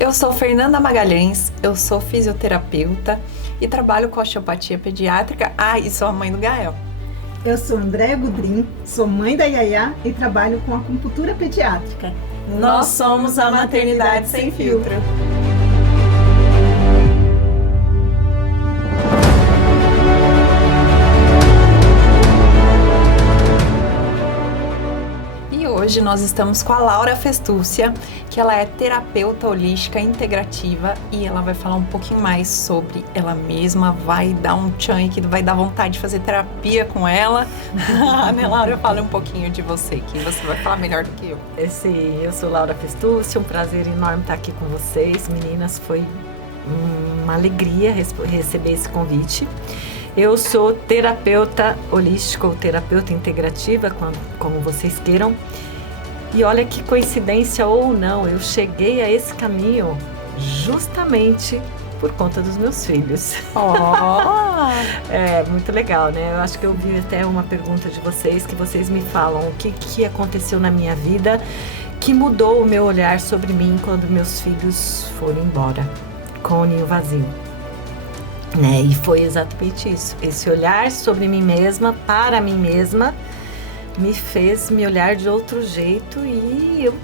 Eu sou Fernanda Magalhães, eu sou fisioterapeuta e trabalho com osteopatia pediátrica. E sou a mãe do Gael. Eu sou Andréa Gudrim, sou mãe da Yaya e trabalho com acupuntura pediátrica. Nós somos a Maternidade Sem Filtro. Hoje nós estamos com a Laura Festúcia, que ela é terapeuta holística integrativa e ela vai falar um pouquinho mais sobre ela mesma, vai dar um tchan que vai dar vontade de fazer terapia com ela. Né, Laura, fala um pouquinho de você, que você vai falar melhor do que eu. Sim, eu sou Laura Festúcia, um prazer enorme estar aqui com vocês. Meninas, foi uma alegria receber esse convite. Eu sou terapeuta holística ou terapeuta integrativa, como vocês queiram. E olha que coincidência ou não, eu cheguei a esse caminho justamente por conta dos meus filhos. É muito legal, né? Eu acho que eu vi até uma pergunta de vocês, que vocês me falam o que aconteceu na minha vida que mudou o meu olhar sobre mim quando meus filhos foram embora com o ninho vazio. Né? E foi exatamente isso, esse olhar sobre mim mesma, para mim mesma, me fez me olhar de outro jeito e eu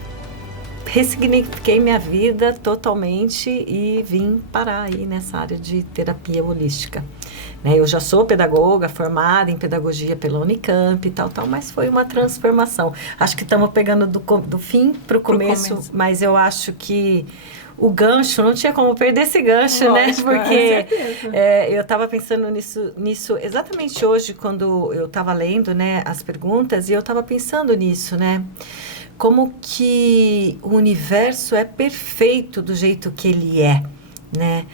ressignifiquei minha vida totalmente e vim parar aí nessa área de terapia holística. Né? Eu já sou pedagoga, formada em pedagogia pela Unicamp e tal, mas foi uma transformação. Acho que estamos pegando do fim para o começo, mas eu acho que o gancho, não tinha como perder esse gancho, lógico, né? Porque eu estava pensando nisso exatamente hoje, quando eu estava lendo, né, as perguntas, e eu estava pensando nisso, né? Como que o universo é perfeito do jeito que ele é, né?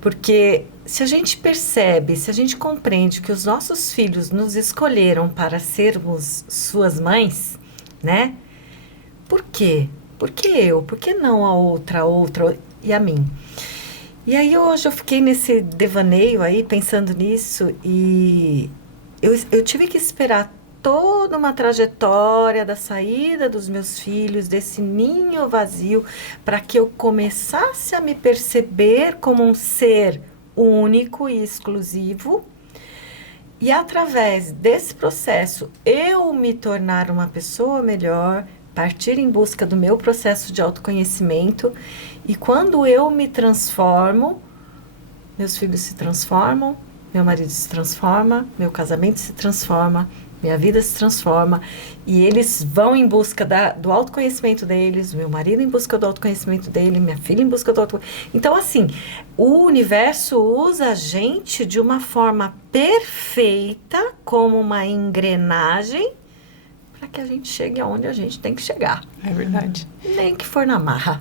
Porque se a gente percebe, se a gente compreende que os nossos filhos nos escolheram para sermos suas mães, né? Por quê? Por que eu? Por que não a outra e a mim? E aí hoje eu fiquei nesse devaneio aí, pensando nisso, e eu tive que esperar toda uma trajetória da saída dos meus filhos, desse ninho vazio, para que eu começasse a me perceber como um ser único e exclusivo, e através desse processo eu me tornar uma pessoa melhor, partir em busca do meu processo de autoconhecimento, e quando eu me transformo, meus filhos se transformam, meu marido se transforma, meu casamento se transforma, minha vida se transforma, e eles vão em busca do autoconhecimento deles, meu marido em busca do autoconhecimento dele, minha filha em busca do autoconhecimento. Então, assim, o universo usa a gente de uma forma perfeita, como uma engrenagem, para que a gente chegue aonde a gente tem que chegar. É verdade. Nem que for na marra.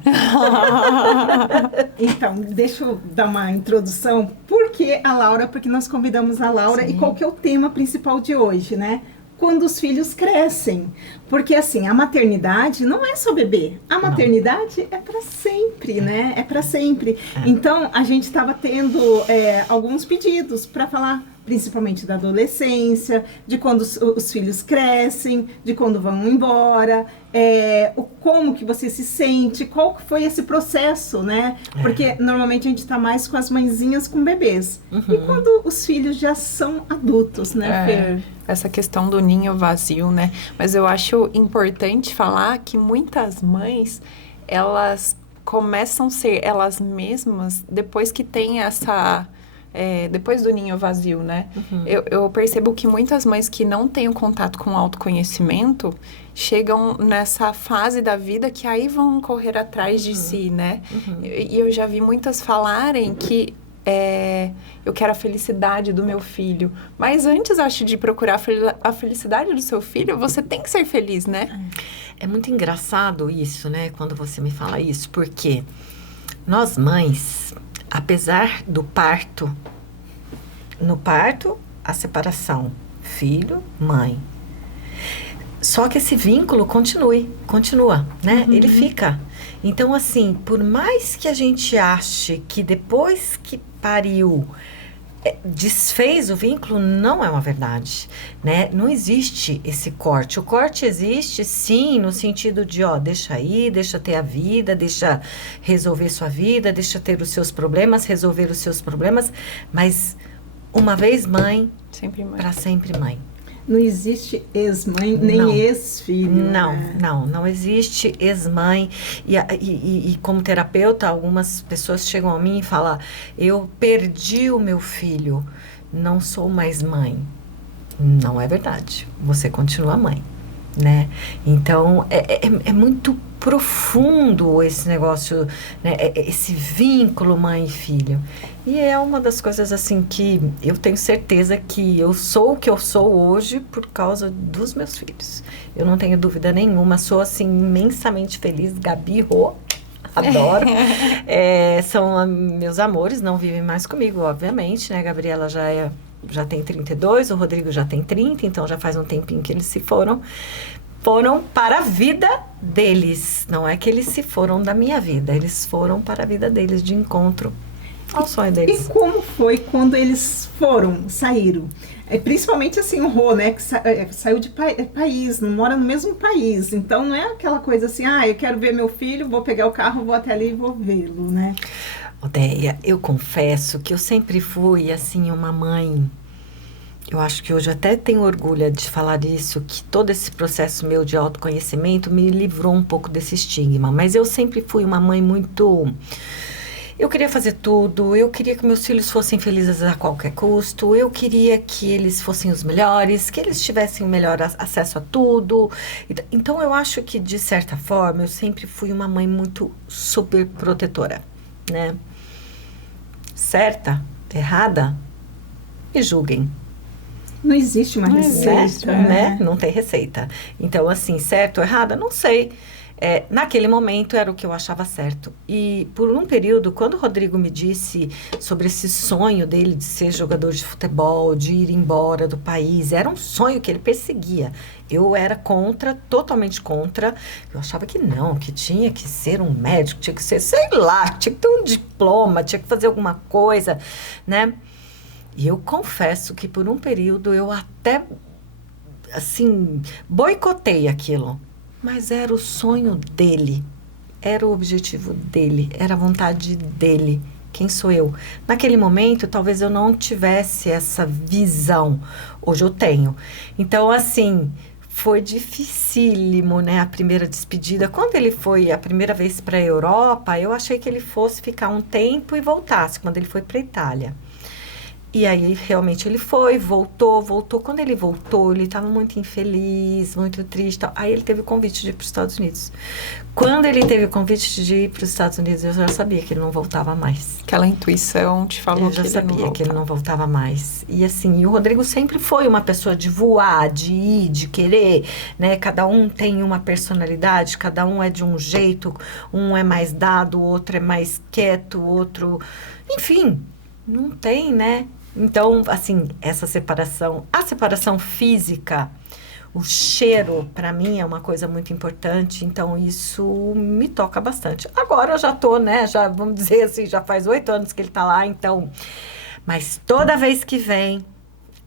Então, deixa eu dar uma introdução. Por que a Laura? Porque nós convidamos a Laura. Sim. E qual que é o tema principal de hoje, né? Quando os filhos crescem. Porque, assim, a maternidade não é só bebê. A maternidade é para sempre, né? É para sempre. Então, a gente estava tendo alguns pedidos para falar, principalmente da adolescência, de quando os filhos crescem, de quando vão embora, como que você se sente, qual foi esse processo, né? Porque normalmente a gente está mais com as mãezinhas com bebês. E quando os filhos já são adultos, né, Fer? Essa questão do ninho vazio, né? Mas eu acho importante falar que muitas mães, elas começam a ser elas mesmas depois que tem essa... depois do ninho vazio, né? Eu percebo que muitas mães que não têm o contato com o autoconhecimento chegam nessa fase da vida que aí vão correr atrás de si, né? E eu já vi muitas falarem que eu quero a felicidade do meu filho. Mas antes, acho, de procurar a felicidade do seu filho, você tem que ser feliz, né? É muito engraçado isso, né? Quando você me fala isso, porque nós mães... Apesar do parto, no parto, a separação, filho, mãe. Só que esse vínculo continua, né? Ele fica. Então, assim, por mais que a gente ache que depois que pariu, desfez o vínculo, não é uma verdade, né? Não existe esse corte. O corte existe, sim, no sentido de, deixa aí, deixa ter a vida, deixa resolver sua vida, deixa ter os seus problemas, resolver os seus problemas, mas uma vez mãe, Sempre mãe. para sempre mãe. Não existe ex-mãe, nem Não. ex-filho. Não, né? não existe ex-mãe. E como terapeuta, algumas pessoas chegam a mim e falam, eu perdi o meu filho, não sou mais mãe. Não é verdade, você continua mãe, né? Então, é muito profundo esse negócio, né? Esse vínculo mãe e filho. E é uma das coisas, assim, que eu tenho certeza que eu sou o que eu sou hoje por causa dos meus filhos. Eu não tenho dúvida nenhuma, sou, assim, imensamente feliz. Gabi, adoro. São meus amores, não vivem mais comigo, obviamente, né? A Gabriela já tem 32, o Rodrigo já tem 30, então já faz um tempinho que eles se foram. Foram para a vida deles. Não é que eles se foram da minha vida, eles foram para a vida deles, de encontro ao sonho deles. E como foi quando eles saíram? Principalmente assim o Rô, né, que saiu de país, não mora no mesmo país, então não é aquela coisa assim, eu quero ver meu filho, vou pegar o carro, vou até ali e vou vê-lo, né? Odeia, eu confesso que eu sempre fui, assim, uma mãe. Eu acho que hoje até tenho orgulho de falar isso, que todo esse processo meu de autoconhecimento me livrou um pouco desse estigma. Mas eu sempre fui uma mãe muito... Eu queria fazer tudo, eu queria que meus filhos fossem felizes a qualquer custo, eu queria que eles fossem os melhores, que eles tivessem o melhor acesso a tudo. Então, eu acho que, de certa forma, eu sempre fui uma mãe muito super protetora, né? Certa? Errada? Me julguem. Não existe uma receita, né? Não tem receita. Então, assim, certo ou errada, não sei. Naquele momento era o que eu achava certo. E por um período, quando o Rodrigo me disse sobre esse sonho dele de ser jogador de futebol, de ir embora do país, era um sonho que ele perseguia. Eu era totalmente contra. Eu achava que não, que tinha que ser um médico, tinha que ser, sei lá, tinha que ter um diploma, tinha que fazer alguma coisa, né? E eu confesso que por um período eu até, assim, boicotei aquilo. Mas era o sonho dele, era o objetivo dele, era a vontade dele. Quem sou eu? Naquele momento, talvez eu não tivesse essa visão. Hoje eu tenho. Então, assim, foi dificílimo, né? A primeira despedida. Quando ele foi a primeira vez para a Europa, eu achei que ele fosse ficar um tempo e voltasse, quando ele foi para a Itália. E aí, realmente, ele voltou. Quando ele voltou, ele estava muito infeliz, muito triste. Tal. Aí, ele teve o convite de ir para os Estados Unidos. Quando ele teve o convite de ir para os Estados Unidos, eu já sabia que ele não voltava mais. Aquela intuição te falou que ele não voltava. Eu já sabia que ele não voltava mais. E assim, o Rodrigo sempre foi uma pessoa de voar, de ir, de querer, né? Cada um tem uma personalidade, cada um é de um jeito. Um é mais dado, o outro é mais quieto, o outro... Enfim, não tem, né? Então, assim, essa separação, a separação física, o cheiro, para mim, é uma coisa muito importante. Então, isso me toca bastante. Agora eu já tô, né? Já, vamos dizer assim, já faz 8 anos que ele tá lá, então... Mas toda vez que vem,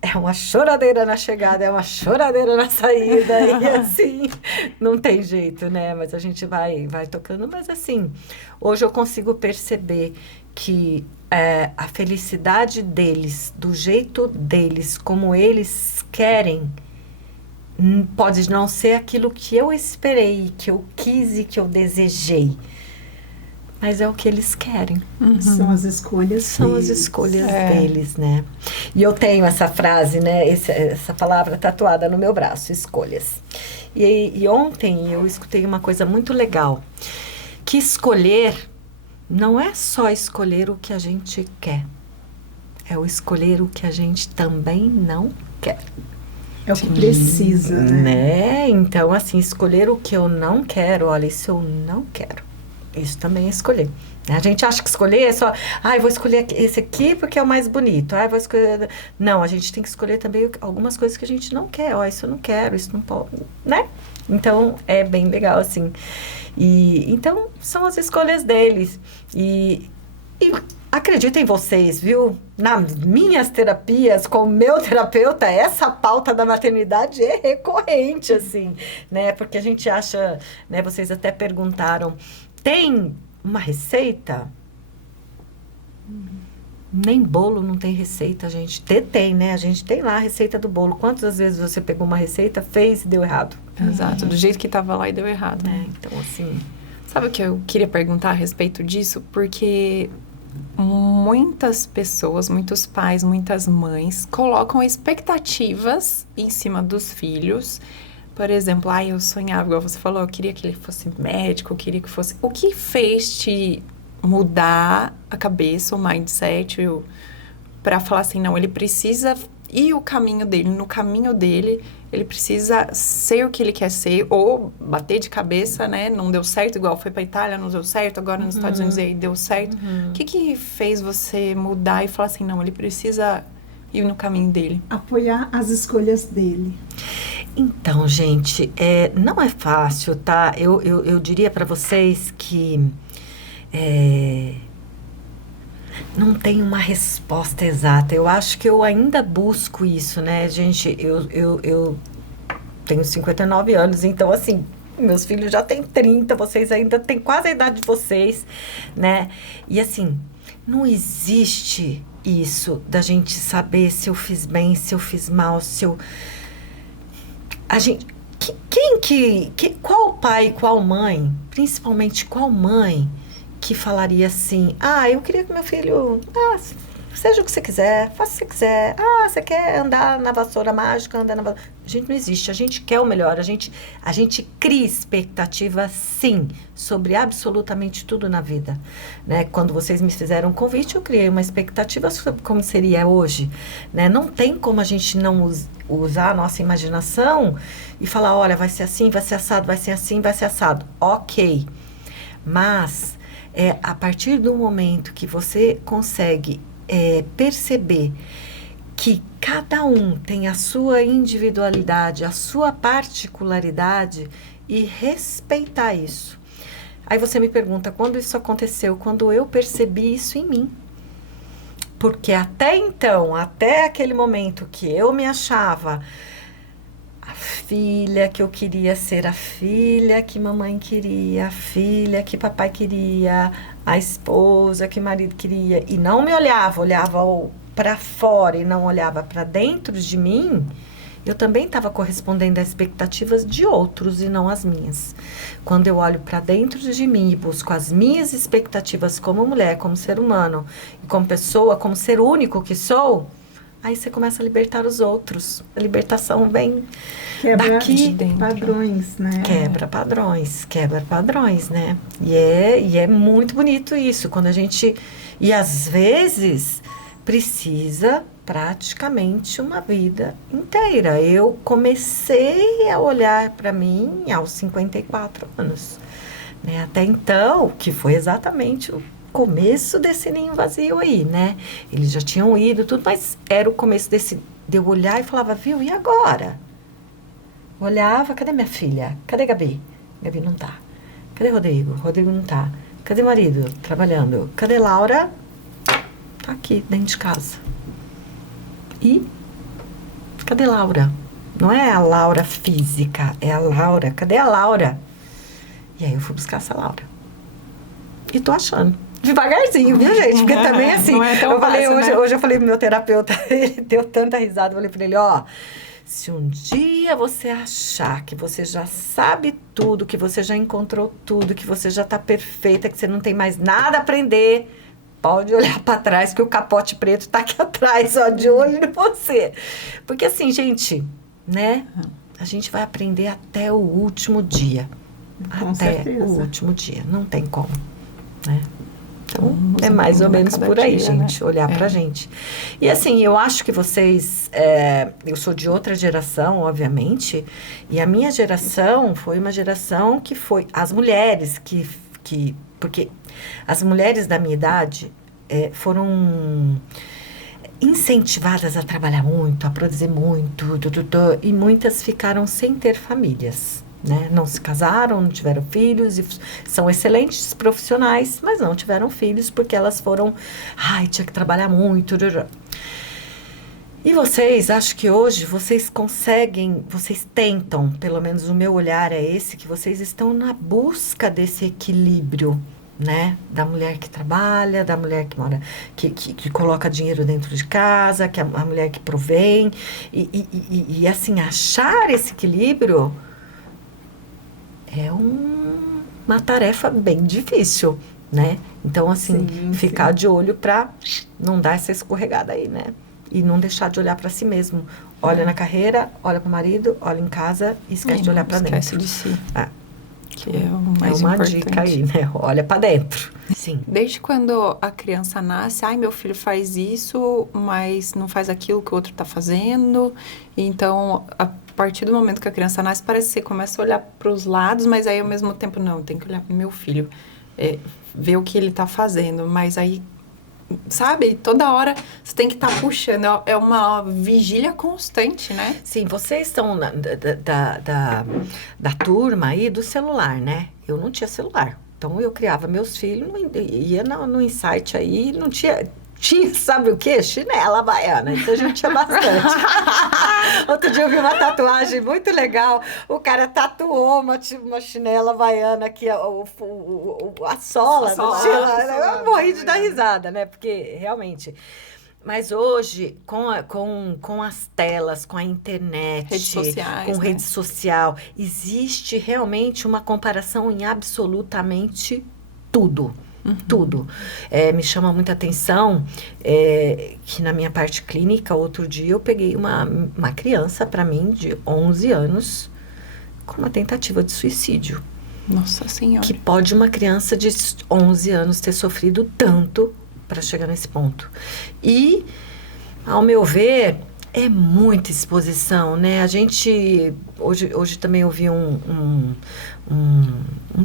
é uma choradeira na chegada, é uma choradeira na saída. E assim, não tem jeito, né? Mas a gente vai tocando. Mas assim, hoje eu consigo perceber que a felicidade deles, do jeito deles, como eles querem, pode não ser aquilo que eu esperei, que eu quis e que eu desejei. Mas é o que eles querem. Uhum. São as escolhas São as escolhas deles, né? E eu tenho essa frase, né? Essa palavra tatuada no meu braço, escolhas. E ontem eu escutei uma coisa muito legal. Que escolher não é só escolher o que a gente quer. É o escolher o que a gente também não quer. É o que precisa, né? Então, assim, escolher o que eu não quero, olha, isso eu não quero. Isso também é escolher. A gente acha que escolher é só... eu vou escolher esse aqui porque é o mais bonito. Vou escolher... Não, a gente tem que escolher também algumas coisas que a gente não quer. Isso eu não quero, isso não pode, né? Então, é bem legal, assim. Então, são as escolhas deles. E acreditem vocês, viu? Nas minhas terapias, com o meu terapeuta, essa pauta da maternidade é recorrente, assim, né? Porque a gente acha, né? Vocês até perguntaram, tem uma receita? Nem bolo não tem receita, gente. Tem, né? A gente tem lá a receita do bolo. Quantas vezes você pegou uma receita, fez e deu errado? Exato, do jeito que tava lá e deu errado, né? Então, assim... Sabe o que eu queria perguntar a respeito disso? Porque muitas pessoas, muitos pais, muitas mães colocam expectativas em cima dos filhos. Por exemplo, eu sonhava, igual você falou, eu queria que ele fosse médico, eu queria que fosse... O que fez te mudar a cabeça, o mindset, para falar assim, não, ele precisa ir o caminho dele, no caminho dele, ele precisa ser o que ele quer ser, ou bater de cabeça, né? Não deu certo, igual foi pra Itália, não deu certo, agora nos Estados Unidos aí deu certo. O que fez você mudar e falar assim, não, ele precisa ir no caminho dele? Apoiar as escolhas dele. Então, gente, não é fácil, tá? Eu diria para vocês que não tem uma resposta exata. Eu acho que eu ainda busco isso, né, gente? Eu tenho 59 anos, então, assim, meus filhos já têm 30, vocês ainda têm quase a idade de vocês, né? E, assim, não existe isso da gente saber se eu fiz bem, se eu fiz mal, se eu... A gente... Qual pai, qual mãe, principalmente qual mãe, que falaria assim, eu queria que meu filho, seja o que você quiser, faça o que você quiser, você quer andar na vassoura mágica, anda na vassoura... Gente, não existe, a gente quer o melhor, a gente cria expectativa, sim, sobre absolutamente tudo na vida, né? Quando vocês me fizeram um convite, eu criei uma expectativa sobre como seria hoje, né? Não tem como a gente não usar a nossa imaginação e falar, olha, vai ser assim, vai ser assado, vai ser assim, vai ser assado. Ok, mas... a partir do momento que você consegue perceber que cada um tem a sua individualidade, a sua particularidade e respeitar isso. Aí você me pergunta, quando isso aconteceu? Quando eu percebi isso em mim. Porque até então, até aquele momento que eu me achava... a filha que eu queria ser, a filha que mamãe queria, a filha que papai queria, a esposa que marido queria, e não me olhava para fora e não olhava para dentro de mim, eu também estava correspondendo a expectativas de outros e não as minhas. Quando eu olho para dentro de mim e busco as minhas expectativas como mulher, como ser humano, e como pessoa, como ser único que sou... Aí você começa a libertar os outros. A libertação vem daqui. Padrões, né? Quebra padrões, né? E é muito bonito isso. Quando a gente... E às vezes precisa praticamente uma vida inteira. Eu comecei a olhar para mim aos 54 anos. Né? Até então, que foi exatamente o começo desse ninho vazio aí, né? Eles já tinham ido, tudo, mas era o começo de eu olhar e falava, viu, e agora? Olhava, cadê minha filha? Cadê Gabi? Gabi não tá. Cadê Rodrigo? Rodrigo não tá. Cadê marido? Trabalhando. Cadê Laura? Tá aqui, dentro de casa. E cadê Laura? Não é a Laura física, é a Laura. Cadê a Laura? E aí eu fui buscar essa Laura. E tô achando. Devagarzinho, viu, gente? Porque também, assim, não é tão eu falei fácil, né? hoje eu falei pro meu terapeuta, ele deu tanta risada, eu falei pra ele, se um dia você achar que você já sabe tudo, que você já encontrou tudo, que você já tá perfeita, que você não tem mais nada a aprender, pode olhar pra trás, que o capote preto tá aqui atrás, de olho em você. Porque assim, gente, né? A gente vai aprender até o último dia. Com certeza. O último dia, não tem como, né? Então, é mais ou menos por aí, gente, olhar pra gente. E assim, eu acho que vocês... eu sou de outra geração, obviamente, e a minha geração foi uma geração que foi... As mulheres porque as mulheres da minha idade foram incentivadas a trabalhar muito, a produzir muito, e muitas ficaram sem ter famílias, né? Não se casaram, não tiveram filhos, e são excelentes profissionais, mas não tiveram filhos porque elas foram, tinha que trabalhar muito. E vocês, acho que hoje vocês conseguem, vocês tentam, pelo menos o meu olhar é esse, que vocês estão na busca desse equilíbrio, né? Da mulher que trabalha, da mulher que mora, que coloca dinheiro dentro de casa, que é a mulher que provém. E assim, achar esse equilíbrio é uma tarefa bem difícil, né? Então, assim, ficar de olho para não dar essa escorregada aí, né? E não deixar de olhar para si mesmo. Olha na carreira, olha para o marido, olha em casa e esquece de olhar para dentro. Esquece de si. Que é o É mais uma importante. dica aí, né? Olha para dentro. Sim. Desde quando a criança nasce, meu filho faz isso, mas não faz aquilo que o outro tá fazendo. Então, a partir do momento que a criança nasce, parece que você começa a olhar para os lados, mas aí ao mesmo tempo, não, tem que olhar pro meu filho, ver o que ele tá fazendo. Mas aí, sabe, toda hora você tem que estar puxando, é uma vigília constante, né? Sim, vocês estão da turma aí do celular, né? Eu não tinha celular. Então, eu criava meus filhos, ia no Insight aí, não tinha... Tinha, sabe o quê? Chinela havaiana. Isso a gente tinha bastante. Outro dia eu vi uma tatuagem muito legal. O cara tatuou uma chinela havaiana aqui, a sola. Eu morri de dar risada, né? Porque, realmente... Mas hoje, com as telas, com a internet, redes sociais, com né? rede social, existe realmente uma comparação em absolutamente tudo. Tudo. Me chama muita atenção que na minha parte clínica, outro dia eu peguei uma criança para mim de 11 anos com uma tentativa de suicídio. Nossa Senhora. Que pode uma criança de 11 anos ter sofrido tanto para chegar nesse ponto. E, ao meu ver, é muita exposição, né? A gente, hoje também ouvi um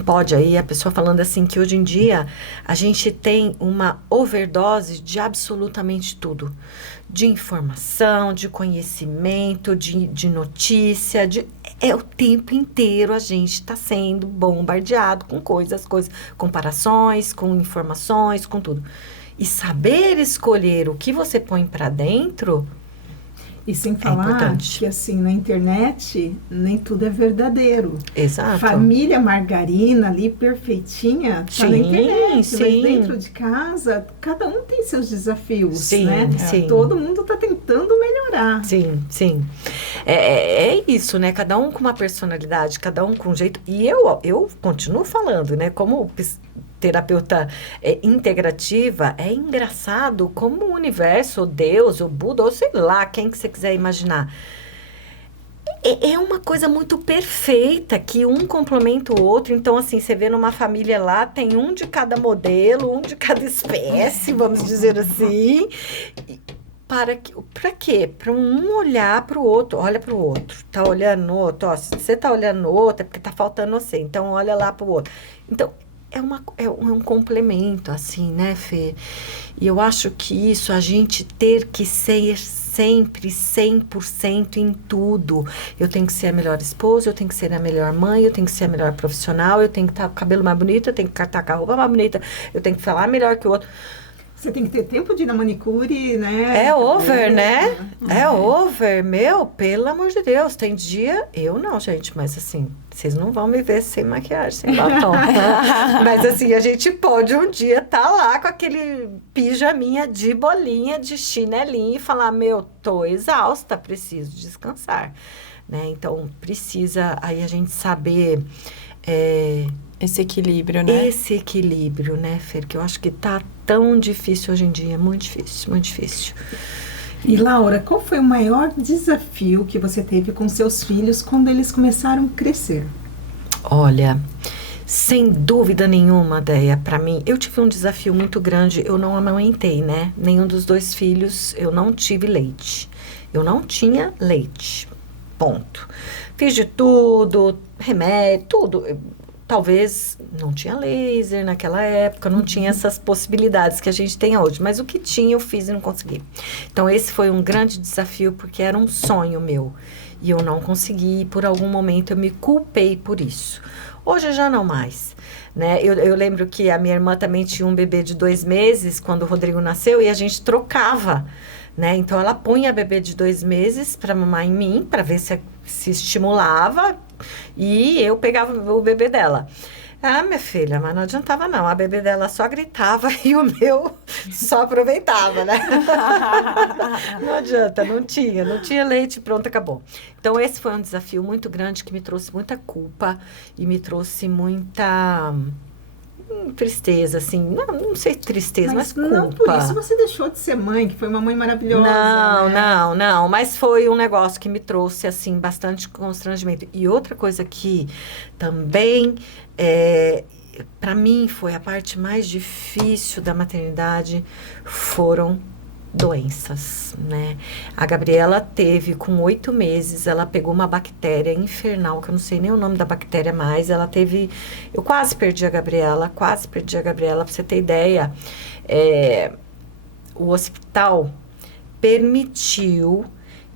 pod aí, a pessoa falando assim, que hoje em dia a gente tem uma overdose de absolutamente tudo. De informação, de conhecimento, de notícia, o tempo inteiro a gente está sendo bombardeado com coisas, comparações, com informações, com tudo. E saber escolher o que você põe para dentro... E sem falar que, assim, na internet, nem tudo é verdadeiro. Exato. Família margarina ali, perfeitinha, tá na internet. Mas dentro de casa, cada um tem seus desafios, né? Sim. Todo mundo tá tentando melhorar. Sim. É isso, né? Cada um com uma personalidade, cada um com um jeito. E eu continuo falando, né? Como terapeuta integrativa, é engraçado como o universo, ou Deus, ou Buda, ou sei lá, quem que você quiser imaginar. É uma coisa muito perfeita, que um complementa o outro. Então, assim, você vê numa família lá, tem um de cada modelo, um de cada espécie, vamos dizer assim. Para quê? Para um olhar para o outro. Olha para o outro. Tá olhando no outro. Ó, se você tá olhando no outro, é porque tá faltando você. Então, olha lá para o outro. Então, é um complemento, assim, né, Fê? E eu acho que isso, a gente ter que ser sempre 100% em tudo. Eu tenho que ser a melhor esposa, eu tenho que ser a melhor mãe, eu tenho que ser a melhor profissional, eu tenho que estar com o cabelo mais bonito, eu tenho que estar com a roupa mais bonita, eu tenho que falar melhor que o outro. Você tem que ter tempo de ir na manicure, né? É over, né? É over. Meu, pelo amor de Deus. Tem dia... Eu não, gente. Mas assim, vocês não vão me ver sem maquiagem, sem batom. Mas assim, a gente pode um dia estar lá com aquele pijaminha de bolinha, de chinelinho e falar, meu, tô exausta, preciso descansar. Né? Então, precisa aí a gente saber... Esse equilíbrio, né? Esse equilíbrio, né, Fer? Que eu acho que tá tão difícil hoje em dia. Muito difícil, muito difícil. E, Laura, qual foi o maior desafio que você teve com seus filhos quando eles começaram a crescer? Olha, sem dúvida nenhuma, Déia, para mim, eu tive um desafio muito grande. Eu não amamentei, né? Nenhum dos dois filhos, eu não tive leite. Eu não tinha leite. Ponto. Fiz de tudo, remédio, tudo. Talvez não tinha laser naquela época, não tinha essas possibilidades que a gente tem hoje. Mas o que tinha eu fiz e não consegui. Então, esse foi um grande desafio, porque era um sonho meu. E eu não consegui, e por algum momento eu me culpei por isso. Hoje já não mais, né? Eu lembro que a minha irmã também tinha um bebê de 2 meses quando o Rodrigo nasceu e a gente trocava, né? Então ela punha a bebê de 2 meses para mamar em mim, para ver se estimulava, e eu pegava o bebê dela. Ah, minha filha, mas não adiantava não. A bebê dela só gritava e o meu só aproveitava, né? Não adianta, não tinha leite, pronto, acabou. Então, esse foi um desafio muito grande que me trouxe muita culpa e me trouxe muita tristeza, assim. Não sei tristeza, mas culpa. Não por isso você deixou de ser mãe, que foi uma mãe maravilhosa. Não. Mas foi um negócio que me trouxe, assim, bastante constrangimento. E outra coisa que também, para mim, foi a parte mais difícil da maternidade, foram doenças, né? A Gabriela teve, com 8 meses, ela pegou uma bactéria infernal, que eu não sei nem o nome da bactéria mais, eu quase perdi a Gabriela, pra você ter ideia. O hospital permitiu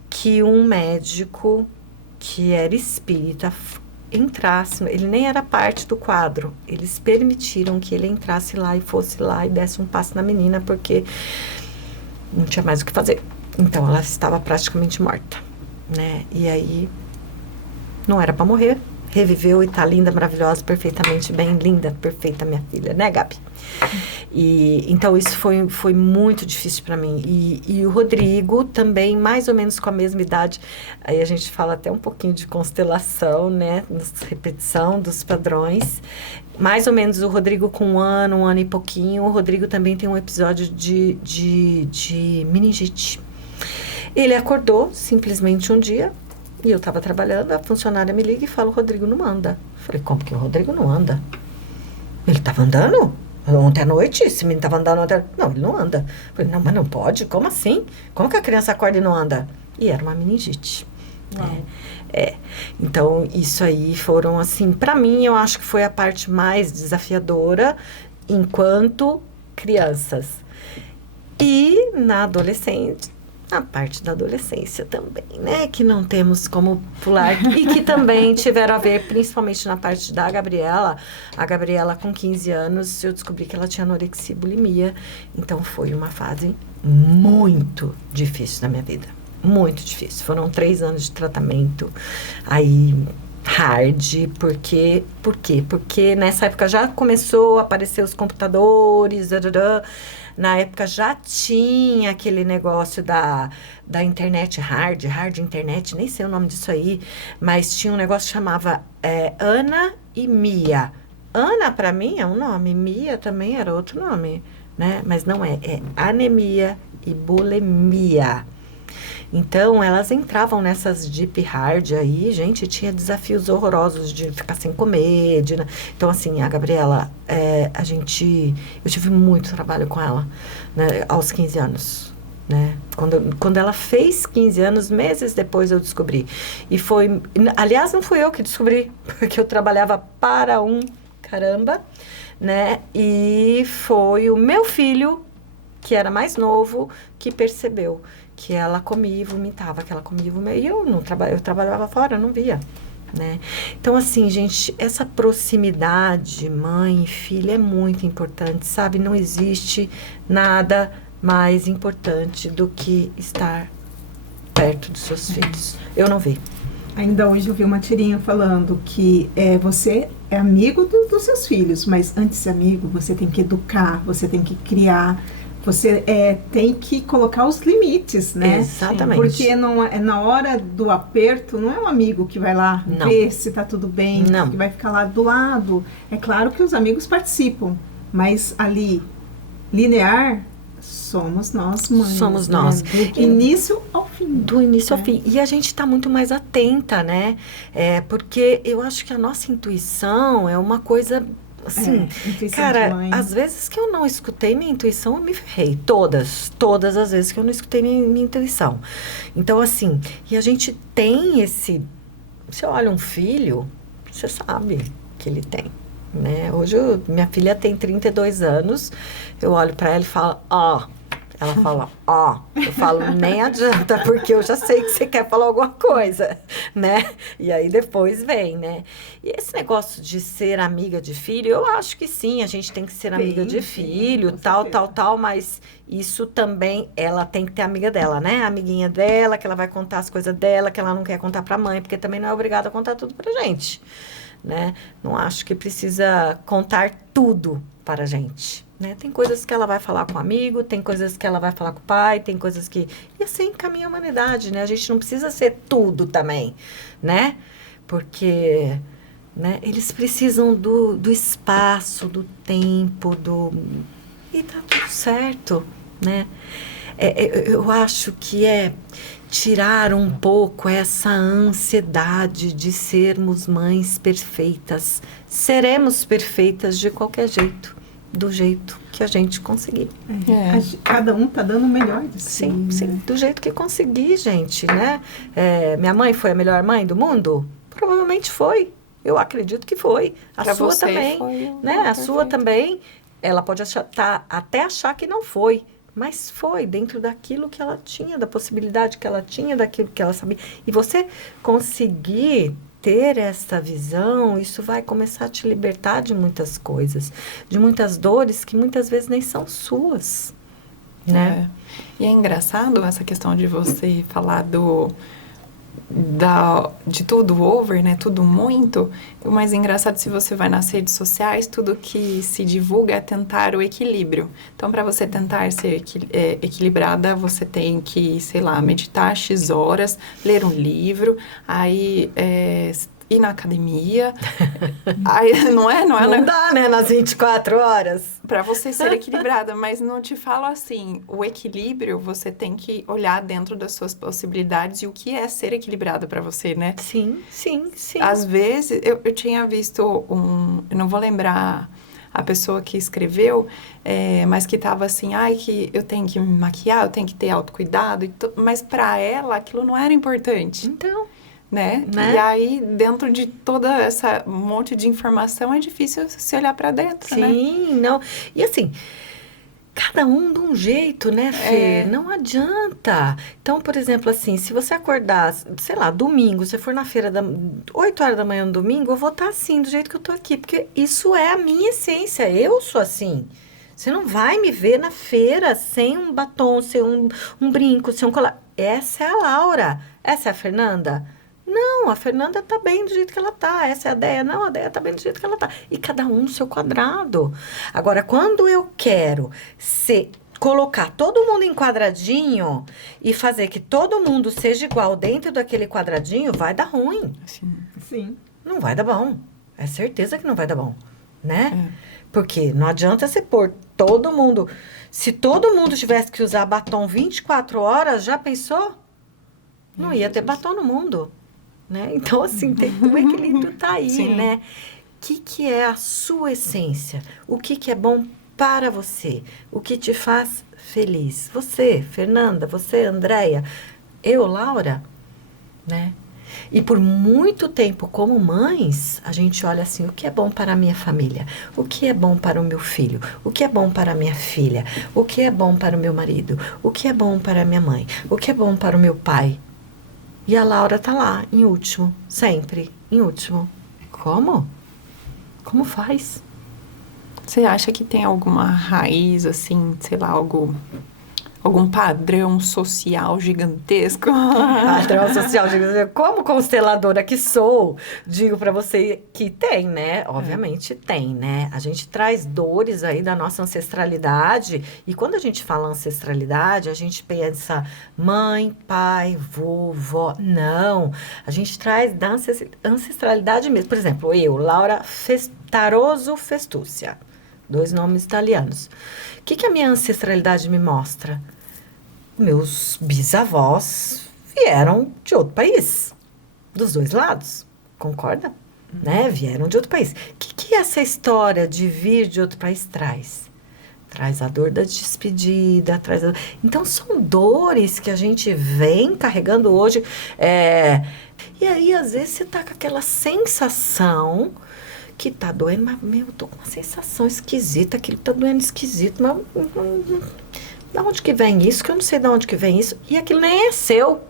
que um médico que era espírita entrasse, ele nem era parte do quadro, eles permitiram que ele entrasse lá e fosse lá e desse um passo na menina, porque não tinha mais o que fazer. Então, ela estava praticamente morta, né? E aí, não era para morrer. Reviveu e tá linda, maravilhosa, perfeitamente bem, linda, perfeita, minha filha, né, Gabi? E então, isso foi muito difícil para mim. E o Rodrigo também, mais ou menos com a mesma idade. Aí a gente fala até um pouquinho de constelação, né? Repetição dos padrões. Mais ou menos o Rodrigo com um ano e pouquinho. O Rodrigo também tem um episódio de meningite. Ele acordou simplesmente um dia, e eu estava trabalhando, a funcionária me liga e fala, o Rodrigo não anda. Eu falei, como que o Rodrigo não anda? Ele estava andando? Ontem à noite, esse menino estava andando ontem. Não, ele não anda. Eu falei, não, mas não pode, como assim? Como que a criança acorda e não anda? E era uma meningite. Então, isso aí foram, assim, para mim, eu acho que foi a parte mais desafiadora enquanto crianças. E na adolescente, a parte da adolescência também, né? Que não temos como pular. E que também tiveram a ver, principalmente na parte da Gabriela. A Gabriela, com 15 anos, eu descobri que ela tinha anorexia e bulimia. Então, foi uma fase muito difícil na minha vida. Muito difícil. Foram 3 anos de tratamento. Aí, hard. Por quê? Porque nessa época já começou a aparecer os computadores, na época já tinha aquele negócio da internet hard internet, nem sei o nome disso aí, mas tinha um negócio que chamava Ana e Mia. Ana, para mim, é um nome, Mia também era outro nome, né? Mas não é anemia e bulimia. Então, elas entravam nessas deep hard aí, gente, tinha desafios horrorosos de ficar sem comer, Então, assim, a Gabriela, eu tive muito trabalho com ela, né, aos 15 anos, né? Quando ela fez 15 anos, meses depois eu descobri. E foi, aliás, não fui eu que descobri, porque eu trabalhava para um caramba, né? E foi o meu filho, que era mais novo, que percebeu que ela comia e vomitava, e eu trabalhava fora, eu não via, né? Então, assim, gente, essa proximidade mãe e filha é muito importante, sabe? Não existe nada mais importante do que estar perto dos seus filhos. Eu não vi. Ainda hoje eu vi uma tirinha falando que você é amigo dos seus filhos, mas antes de ser amigo, você tem que educar, você tem que criar. Você tem que colocar os limites, né? Exatamente. Porque não na hora do aperto, não é um amigo que vai lá ver se tá tudo bem, que vai ficar lá do lado. É claro que os amigos participam, mas ali, linear, somos nós mães. Somos nós. Né? Do início ao fim. Do início ao fim. E a gente está muito mais atenta, né? Porque eu acho que a nossa intuição é uma coisa... Assim, cara, às vezes que eu não escutei minha intuição, eu me ferrei. Todas as vezes que eu não escutei minha intuição. Então, assim, e a gente tem esse... Você olha um filho, você sabe que ele tem, né? Hoje, minha filha tem 32 anos, eu olho para ela e falo, Ela fala, eu falo, nem adianta, porque eu já sei que você quer falar alguma coisa, né? E aí depois vem, né? E esse negócio de ser amiga de filho, eu acho que sim, a gente tem que ser amiga de filho, tal, mas isso também, ela tem que ter amiga dela, né? A amiguinha dela, que ela vai contar as coisas dela, que ela não quer contar pra mãe, porque também não é obrigada a contar tudo pra gente, né? Não acho que precisa contar tudo para a gente, né? Tem coisas que ela vai falar com o amigo, tem coisas que ela vai falar com o pai, tem coisas que... E assim caminha a humanidade, né? A gente não precisa ser tudo também, né? Porque, né, eles precisam do espaço, do tempo, e tá tudo certo, né? Eu acho que é tirar um pouco essa ansiedade de sermos mães perfeitas. Seremos perfeitas de qualquer jeito, do jeito que a gente conseguir. Cada um tá dando o melhor de si. Sim, sim, do jeito que conseguir, gente, né? Minha mãe foi a melhor mãe do mundo? Provavelmente foi. Eu acredito que foi. A Pra sua você também, foi né? A perfeito. sua também. Ela pode até achar que não foi. Mas foi dentro daquilo que ela tinha, da possibilidade que ela tinha, daquilo que ela sabia. E você conseguir ter essa visão, isso vai começar a te libertar de muitas coisas, de muitas dores que muitas vezes nem são suas, né? E é engraçado essa questão de você falar de tudo over, né? Tudo muito. O mais engraçado, se você vai nas redes sociais, tudo que se divulga é tentar o equilíbrio. Então, para você tentar ser equilibrada, você tem que, sei lá, meditar X horas, ler um livro, aí ir na academia. Aí, não dá, né? Nas 24 horas. Para você ser equilibrada, mas não te falo assim, o equilíbrio você tem que olhar dentro das suas possibilidades e o que é ser equilibrada para você, né? Sim, sim, sim. Às vezes, eu tinha visto eu não vou lembrar a pessoa que escreveu, mas que tava assim, que eu tenho que me maquiar, eu tenho que ter autocuidado, mas para ela aquilo não era importante. Então... Né? E aí, dentro de toda essa monte de informação, é difícil se olhar para dentro, né? Sim, não. E assim, cada um de um jeito, né, Fê? Não adianta. Então, por exemplo, assim, se você acordar, sei lá, domingo, se for na feira 8 horas da manhã no domingo, eu vou estar assim, do jeito que eu tô aqui, porque isso é a minha essência, eu sou assim. Você não vai me ver na feira sem um batom, sem um brinco, sem um colar. Essa é a Laura. Essa é a Fernanda? Não, a Fernanda tá bem do jeito que ela tá. Essa é a Déia. Não, a Déia tá bem do jeito que ela tá. E cada um no seu quadrado. Agora, quando eu quero colocar todo mundo em quadradinho e fazer que todo mundo seja igual dentro daquele quadradinho, vai dar ruim. Sim. Não vai dar bom. É certeza que não vai dar bom, né? Porque não adianta você pôr todo mundo... Se todo mundo tivesse que usar batom 24 horas, já pensou? Não ia ter batom no mundo. Né? Então, assim, o equilíbrio tá aí, Sim. né? O que é a sua essência? O que é bom para você? O que te faz feliz? Você, Fernanda, você, Andréia, eu, Laura, né? E por muito tempo, como mães, a gente olha assim, o que é bom para a minha família? O que é bom para o meu filho? O que é bom para a minha filha? O que é bom para o meu marido? O que é bom para a minha mãe? O que é bom para o meu pai? E a Laura tá lá, em último, sempre, em último. Como? Como faz? Você acha que tem alguma raiz, assim, sei lá, algum padrão social gigantesco? Padrão social gigantesco. Como consteladora que sou, digo pra você que tem, né? Obviamente tem, né? A gente traz dores aí da nossa ancestralidade. E quando a gente fala ancestralidade, a gente pensa mãe, pai, vô, vó. Não. A gente traz da ancestralidade mesmo. Por exemplo, eu, Laura Taroso Festúcia. 2 nomes italianos. O que a minha ancestralidade me mostra? Meus bisavós vieram de outro país, dos 2 lados, concorda? Né? Vieram de outro país. O que essa história de vir de outro país traz? Traz a dor da despedida, Então, são dores que a gente vem carregando hoje. E aí, às vezes, você tá com aquela sensação que tá doendo, mas, eu tô com uma sensação esquisita, aquilo tá doendo esquisito, mas... Da onde que vem isso? Que eu não sei de onde que vem isso. E aquilo nem é seu.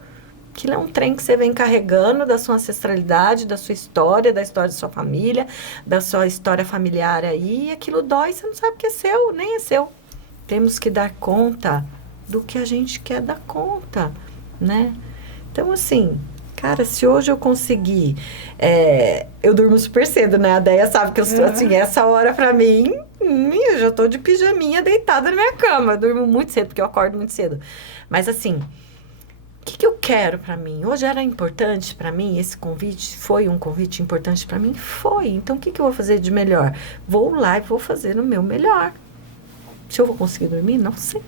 Aquilo é um trem que você vem carregando da sua ancestralidade, da sua história, da história da sua família, da sua história familiar aí. E aquilo dói, você não sabe que é seu, nem é seu. Temos que dar conta do que a gente quer dar conta, né? Então, assim, cara, se hoje eu conseguir... eu durmo super cedo, né? A Deia sabe que eu sou assim, essa hora pra mim, eu já tô de pijaminha deitada na minha cama. Eu durmo muito cedo, porque eu acordo muito cedo. Mas, assim, o que eu quero pra mim? Hoje era importante pra mim, esse convite foi um convite importante pra mim? Foi. Então, o que eu vou fazer de melhor? Vou lá e vou fazer o meu melhor. Se eu vou conseguir dormir, não sei.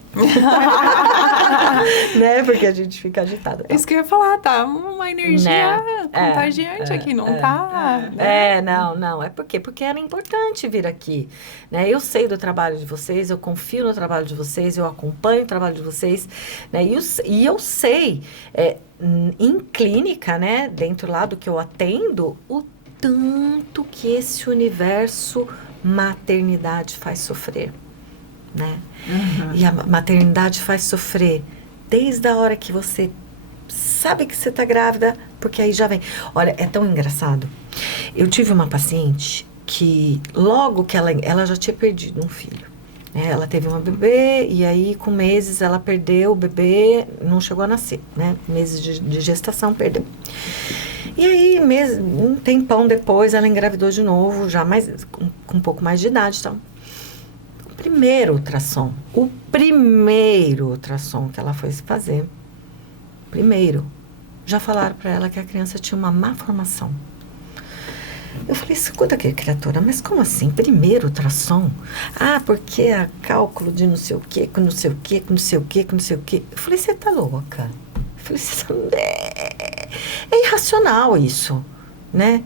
Né? Porque a gente fica agitada. Isso que eu ia falar, tá uma energia contagiante aqui, não tá? Não. É porque era importante vir aqui. Né? Eu sei do trabalho de vocês, eu confio no trabalho de vocês, eu acompanho o trabalho de vocês. Né? E eu sei, em clínica, né, dentro lá do que eu atendo, o tanto que esse universo maternidade faz sofrer. Né? E a maternidade faz sofrer desde a hora que você sabe que você está grávida, porque aí já vem. Olha, é tão engraçado. Eu tive uma paciente que logo que ela já tinha perdido um filho. Né? Ela teve uma bebê e aí com meses ela perdeu o bebê, não chegou a nascer, né? Meses de gestação, perdeu. E aí, um tempão depois, ela engravidou de novo, já com um pouco mais de idade, então. O primeiro ultrassom que ela foi fazer, já falaram para ela que a criança tinha uma má formação. Eu falei, escuta aqui, criatura, mas como assim? Primeiro ultrassom? Ah, porque é cálculo de não sei o quê, com não sei o quê, com não sei o quê, com não sei o quê. Eu falei, você tá louca? Eu falei, é irracional isso, né?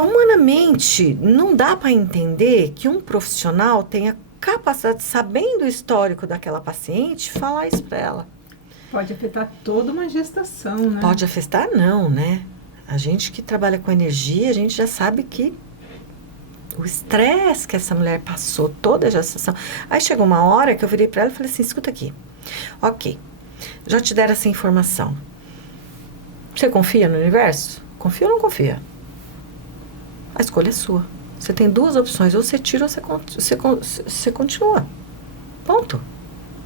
Humanamente, não dá para entender que um profissional tenha capacidade, sabendo o histórico daquela paciente, falar isso para ela. Pode afetar toda uma gestação, né? Pode afetar, não, né? A gente que trabalha com energia, a gente já sabe que o estresse que essa mulher passou toda a gestação. Aí chegou uma hora que eu virei para ela e falei assim, escuta aqui, ok, já te deram essa informação. Você confia no universo? Confia ou não confia? A escolha é sua. Você tem duas opções. Ou você tira ou você continua. Ponto.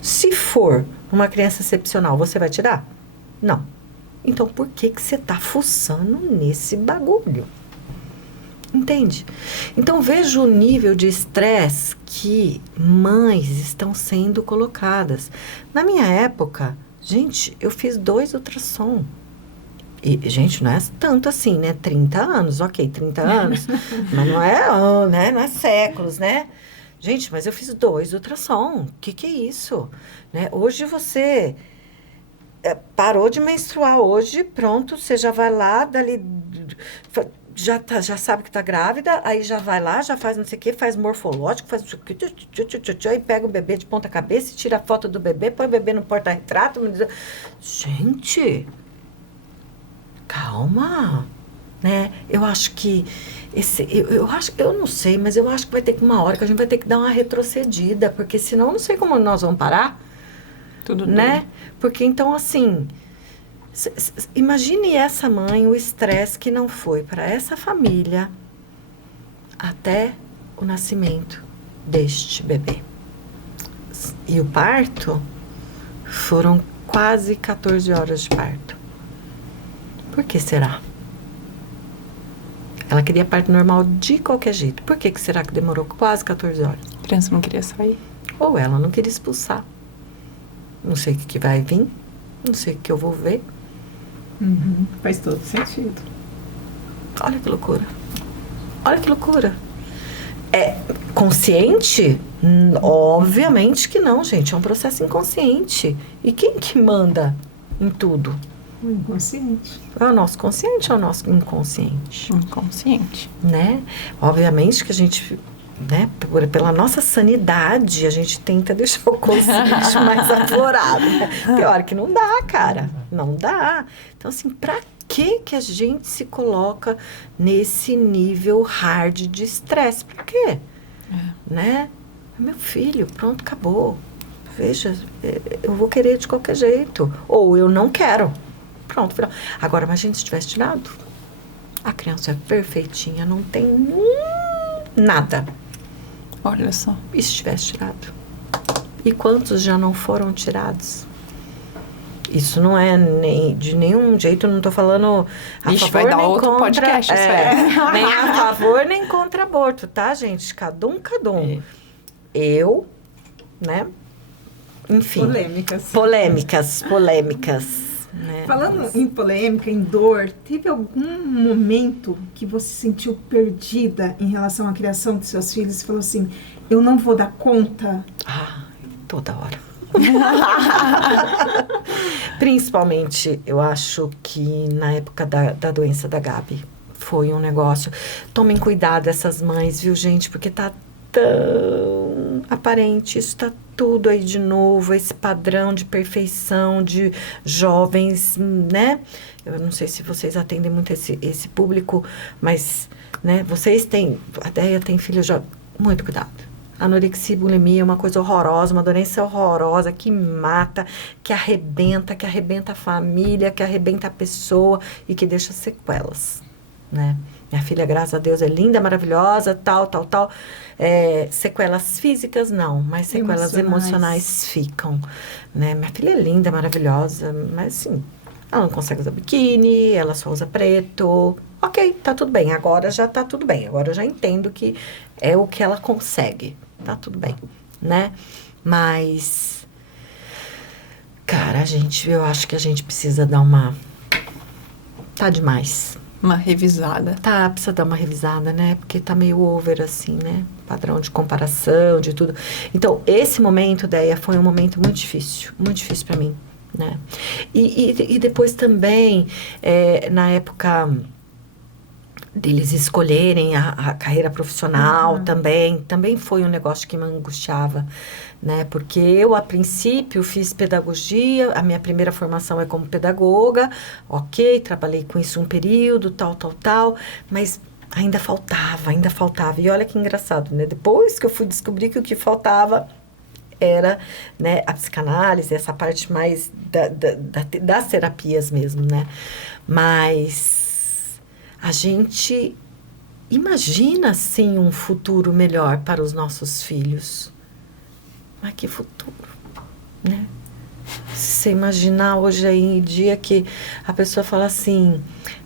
Se for uma criança excepcional, você vai tirar? Não. Então, por que você está fuçando nesse bagulho? Entende? Então, veja o nível de estresse que mães estão sendo colocadas. Na minha época, gente, eu fiz 2 ultrassom. E, gente, não é tanto assim, né? 30 anos, ok, 30 anos. Mas não é, né? Não é séculos, né? Gente, mas eu fiz 2 ultrassom. O que é isso? Né? Hoje você parou de menstruar. Hoje, pronto, você já vai lá, dali... Já sabe que tá grávida, aí já vai lá, já faz não sei o que, faz morfológico, faz aí pega o bebê de ponta cabeça, tira a foto do bebê, põe o bebê no porta-retrato. Gente... Calma, né? Eu acho que eu não sei, mas eu acho que vai ter que uma hora que a gente vai ter que dar uma retrocedida, porque senão eu não sei como nós vamos parar. Tudo né? bem. Porque então assim, imagine essa mãe, o estresse que não foi para essa família até o nascimento deste bebê. E o parto foram quase 14 horas de parto. Por que será? Ela queria parto normal de qualquer jeito. Por que será que demorou quase 14 horas? A criança não queria sair. Ou ela não queria expulsar. Não sei o que vai vir. Não sei o que eu vou ver. Faz todo sentido. Olha que loucura. Olha que loucura. É consciente? Obviamente que não, gente. É um processo inconsciente. E quem que manda em tudo? O inconsciente. É o nosso consciente ou é o nosso inconsciente? Inconsciente. Né? Obviamente que a gente, né, pela nossa sanidade, a gente tenta deixar o consciente mais aflorado. Né? Pior que não dá, cara. Não dá. Então, assim, pra que a gente se coloca nesse nível hard de estresse? Pra quê? Né? Meu filho, pronto, acabou. veja, eu vou querer de qualquer jeito. Ou eu não quero. Pronto, final. Agora, imagina se tivesse tirado. A criança é perfeitinha, não tem nada. Olha só. E se tivesse tirado? E quantos já não foram tirados? Isso não é de nenhum jeito, não tô falando a Ixi, favor vai dar nem outro contra, podcast, isso aí. nem a favor nem contra aborto, tá, gente? Cada um. É. Eu, né? Enfim. Polêmicas. Né? Falando em polêmica, em dor, teve algum momento que você se sentiu perdida em relação à criação de seus filhos e falou assim, eu não vou dar conta? Toda hora. Principalmente, eu acho que na época da doença da Gabi, foi um negócio. Tomem cuidado essas mães, viu, gente? Porque tá tão aparente, isso tá tudo aí de novo, esse padrão de perfeição de jovens, né? Eu não sei se vocês atendem muito esse público, mas, né, vocês têm, a Déia tem filho jovem, muito cuidado. Anorexia e bulimia é uma coisa horrorosa, uma doença horrorosa que mata, que arrebenta a família, que arrebenta a pessoa e que deixa sequelas, né? Minha filha, graças a Deus, é linda, maravilhosa, tal. Sequelas físicas, não, mas sequelas emocionais ficam, né? Minha filha é linda, maravilhosa, mas assim, ela não consegue usar biquíni, ela só usa preto. Ok, tá tudo bem, agora já tá tudo bem, agora eu já entendo que é o que ela consegue, tá tudo bem, né? Mas, cara, eu acho que a gente precisa dar tá demais. Uma revisada. Precisa dar uma revisada, né? Porque tá meio over, assim, né? Padrão de comparação, de tudo. Então, esse momento, Déia, foi um momento muito difícil pra mim, né? E depois também, na época deles escolherem a carreira profissional, também foi um negócio que me angustiava, né? Porque eu, a princípio, fiz pedagogia, a minha primeira formação é como pedagoga, ok, trabalhei com isso um período, tal, mas ainda faltava. E olha que engraçado, né? Depois que eu fui descobrir que o que faltava era, né, a psicanálise, essa parte mais das terapias mesmo, né? Mas a gente imagina, sim, um futuro melhor para os nossos filhos. Mas que futuro, né? Se você imaginar hoje aí em dia que a pessoa fala assim,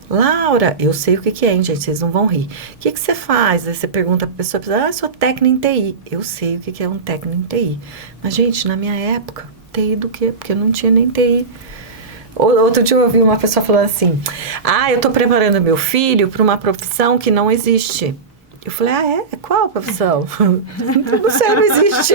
Laura, eu sei o que é, hein, gente? Vocês não vão rir. O que você faz? Aí você pergunta pra pessoa, eu sou técnica em TI. Eu sei o que é um técnico em TI. Mas, gente, na minha época, TI do quê? Porque eu não tinha nem TI. Outro dia eu ouvi uma pessoa falando assim, eu tô preparando meu filho para uma profissão que não existe. Eu falei, qual profissão? Não sei, não existe,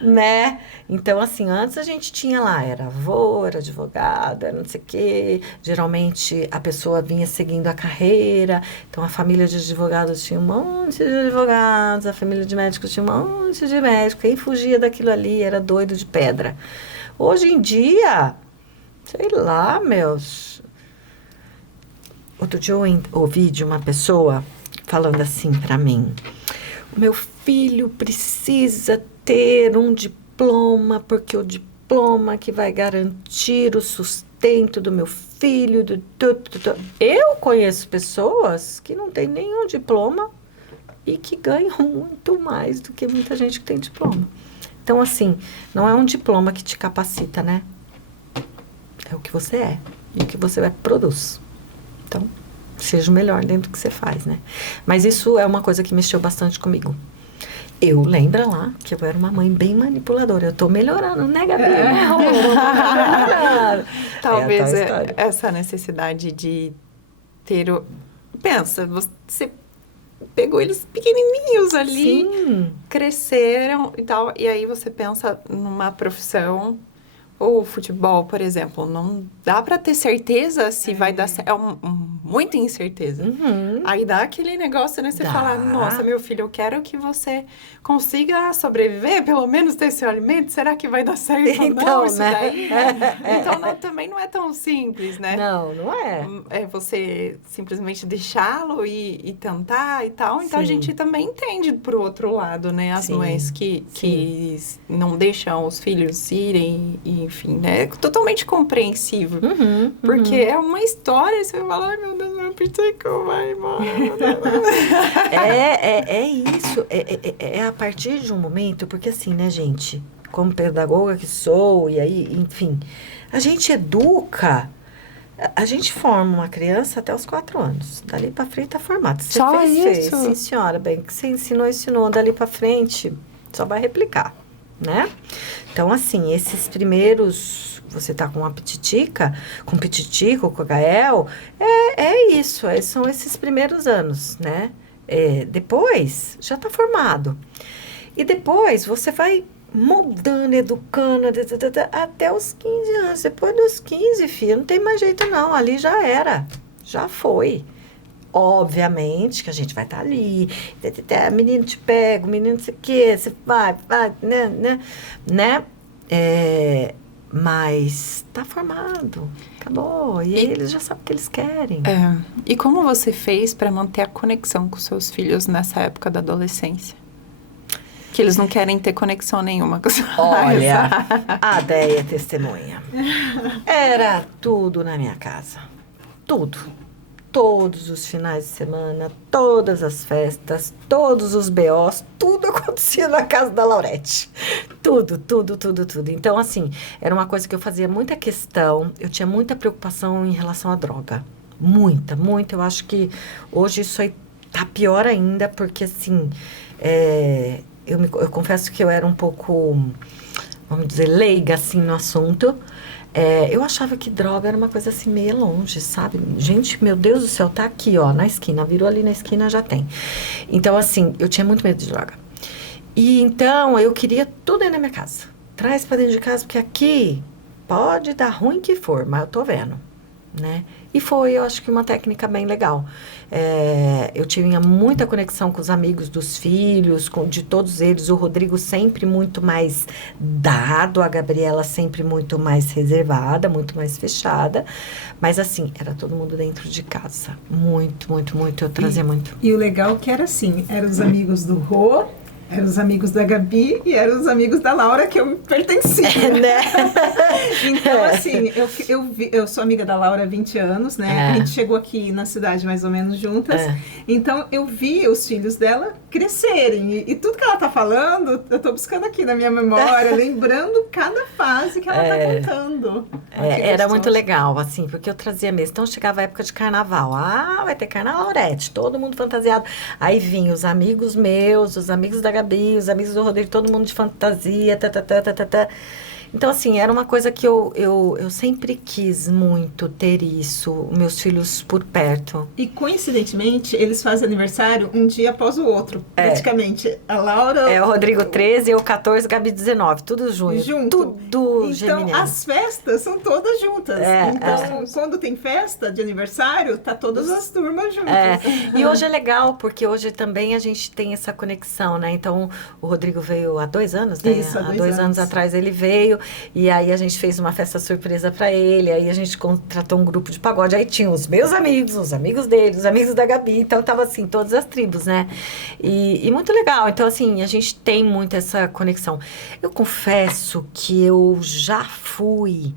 né? Então, assim, antes a gente tinha lá, era avô, era advogado, era não sei o quê. Geralmente, a pessoa vinha seguindo a carreira. Então, a família de advogados tinha um monte de advogados, a família de médicos tinha um monte de médicos. Quem fugia daquilo ali era doido de pedra. Hoje em dia, sei lá, meus... Outro dia eu ouvi de uma pessoa falando assim para mim, o meu filho precisa ter um diploma, porque o diploma que vai garantir o sustento do meu filho. Eu conheço pessoas que não têm nenhum diploma e que ganham muito mais do que muita gente que tem diploma. Então, assim, não é um diploma que te capacita, né? É o que você é e o que você produz. Então, seja o melhor dentro do que você faz, né? Mas isso é uma coisa que mexeu bastante comigo. Lembra lá que eu era uma mãe bem manipuladora. Eu tô melhorando, né, Gabi? Talvez essa necessidade de ter Pensa, você pegou eles pequenininhos ali, cresceram e tal, e aí você pensa numa profissão O futebol, por exemplo, não dá pra ter certeza se vai dar certo. É muita incerteza. Aí dá aquele negócio, né? Você Dá. fala, nossa, meu filho, eu quero que você consiga sobreviver, pelo menos ter seu alimento. Será que vai dar certo ou não Então, isso né? daí? Né? Então, também não é tão simples, né? Não, não é. É você simplesmente deixá-lo e tentar e tal. Então, a Sim. gente também entende pro outro lado, né? As Sim, mães que não deixam os filhos irem, e, enfim, né? É totalmente compreensível. Porque é uma história, você fala, ai, meu Deus, meu pitico vai embora. É isso. É a partir de um momento, porque assim, né, gente? Como pedagoga que sou, e aí, enfim, a gente educa, a gente forma uma criança até os 4 anos. Dali pra frente tá formado. Você Só fez. isso? Sim, senhora, bem, que você ensinou. Dali pra frente, só vai replicar, né? Então, assim, esses primeiros... Você tá com uma pititica, com pititico, com a Gael, é isso, são esses primeiros anos, né? Depois, já tá formado. E depois, você vai moldando, educando, até os 15 anos. Depois dos 15, filho, não tem mais jeito não, ali já era, já foi. Obviamente que a gente vai estar ali, menino te pega, menino não sei o quê, você vai, né? Mas tá formado, acabou. E eles já sabem o que eles querem. E como você fez para manter a conexão com seus filhos nessa época da adolescência? Que eles não querem ter conexão nenhuma com os pais. Olha, a Déia é testemunha. Era tudo na minha casa. Tudo. Todos os finais de semana, todas as festas, todos os BOs, tudo acontecia na casa da Laurete. Tudo. Então, assim, era uma coisa que eu fazia muita questão, eu tinha muita preocupação em relação à droga. Muita. Eu acho que hoje isso aí tá pior ainda, porque, assim, eu confesso que eu era um pouco, vamos dizer, leiga, assim, no assunto. Eu achava que droga era uma coisa assim meio longe, sabe? Gente, meu Deus do céu, tá aqui, ó, na esquina. Virou ali na esquina, já tem. Então, assim, eu tinha muito medo de droga. E então, eu queria tudo aí na minha casa. Traz pra dentro de casa, porque aqui pode dar ruim que for, mas eu tô vendo, né? E foi, eu acho que uma técnica bem legal. Eu tinha muita conexão com os amigos dos filhos, de todos eles. O Rodrigo sempre muito mais dado, a Gabriela sempre muito mais reservada, muito mais fechada. Mas assim, era todo mundo dentro de casa. Muito. Eu trazia muito. E o legal que era assim, eram os amigos do Rô, eram os amigos da Gabi e eram os amigos da Laura que eu pertencia. Né? Então, assim, eu sou amiga da Laura há 20 anos, né? A gente chegou aqui na cidade mais ou menos juntas. Então, eu vi os filhos dela crescerem. E tudo que ela tá falando, eu tô buscando aqui na minha memória, lembrando cada fase que ela tá contando. Era muito legal, assim, porque eu trazia mesmo. Então, chegava a época de carnaval. Vai ter carnaval, Laurete, todo mundo fantasiado. Aí vinham os amigos meus, os amigos da Gabi, os amigos do Rodrigo, todo mundo de fantasia, Então, assim, era uma coisa que eu sempre quis muito ter isso, meus filhos por perto. E, coincidentemente, eles fazem aniversário um dia após o outro, praticamente. A Laura... o Rodrigo 13, eu 14, Gabi 19, tudo junto. Tudo geminiano. Então, as festas são todas juntas. Então, quando tem festa de aniversário, tá todas as turmas juntas. E hoje é legal, porque hoje também a gente tem essa conexão, né? Então, o Rodrigo veio há 2 anos, né? Isso, há 2 anos atrás ele veio. E aí a gente fez uma festa surpresa pra ele, aí a gente contratou um grupo de pagode, aí tinha os meus amigos, os amigos dele, os amigos da Gabi, então tava assim, todas as tribos, né? E muito legal, então assim, a gente tem muito essa conexão. Eu confesso que eu já fui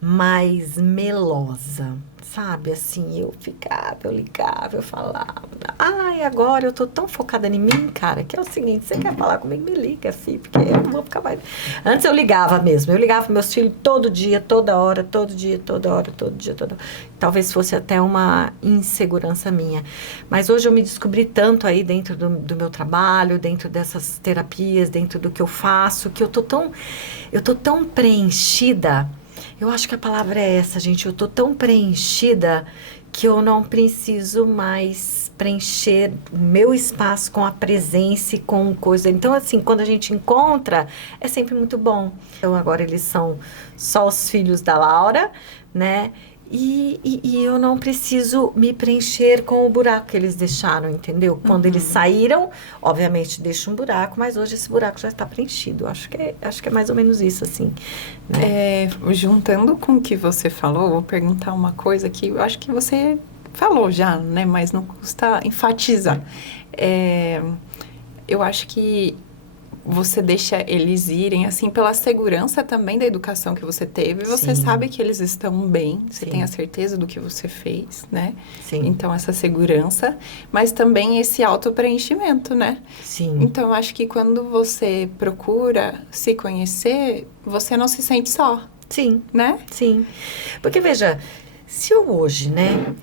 mais melosa, sabe? Assim, eu ligava, eu falava. Agora eu tô tão focada em mim, cara, que é o seguinte, você quer falar comigo, me liga, filho, porque eu não vou ficar mais... Antes eu ligava mesmo, eu ligava pros meus filhos todo dia, toda hora. Talvez fosse até uma insegurança minha. Mas hoje eu me descobri tanto aí dentro do meu trabalho, dentro dessas terapias, dentro do que eu faço, que eu tô tão preenchida. Eu acho que a palavra é essa, gente. Eu tô tão preenchida que eu não preciso mais preencher o meu espaço com a presença e com coisa. Então, assim, quando a gente encontra, é sempre muito bom. Então, agora eles são só os filhos da Laura, né? E eu não preciso me preencher com o buraco que eles deixaram, entendeu? Quando eles saíram, obviamente deixa um buraco, mas hoje esse buraco já está preenchido. Acho que é mais ou menos isso, assim. Né? Juntando com o que você falou, vou perguntar uma coisa que eu acho que você falou já, né? Mas não custa enfatizar. Eu acho que você deixa eles irem, assim, pela segurança também da educação que você teve. Você Sim. sabe que eles estão bem, você Sim. tem a certeza do que você fez, né? Sim. Então, essa segurança, mas também esse auto-preenchimento, né? Sim. Então, eu acho que quando você procura se conhecer, você não se sente só, Sim. né? Sim. Porque, veja, se eu hoje, né...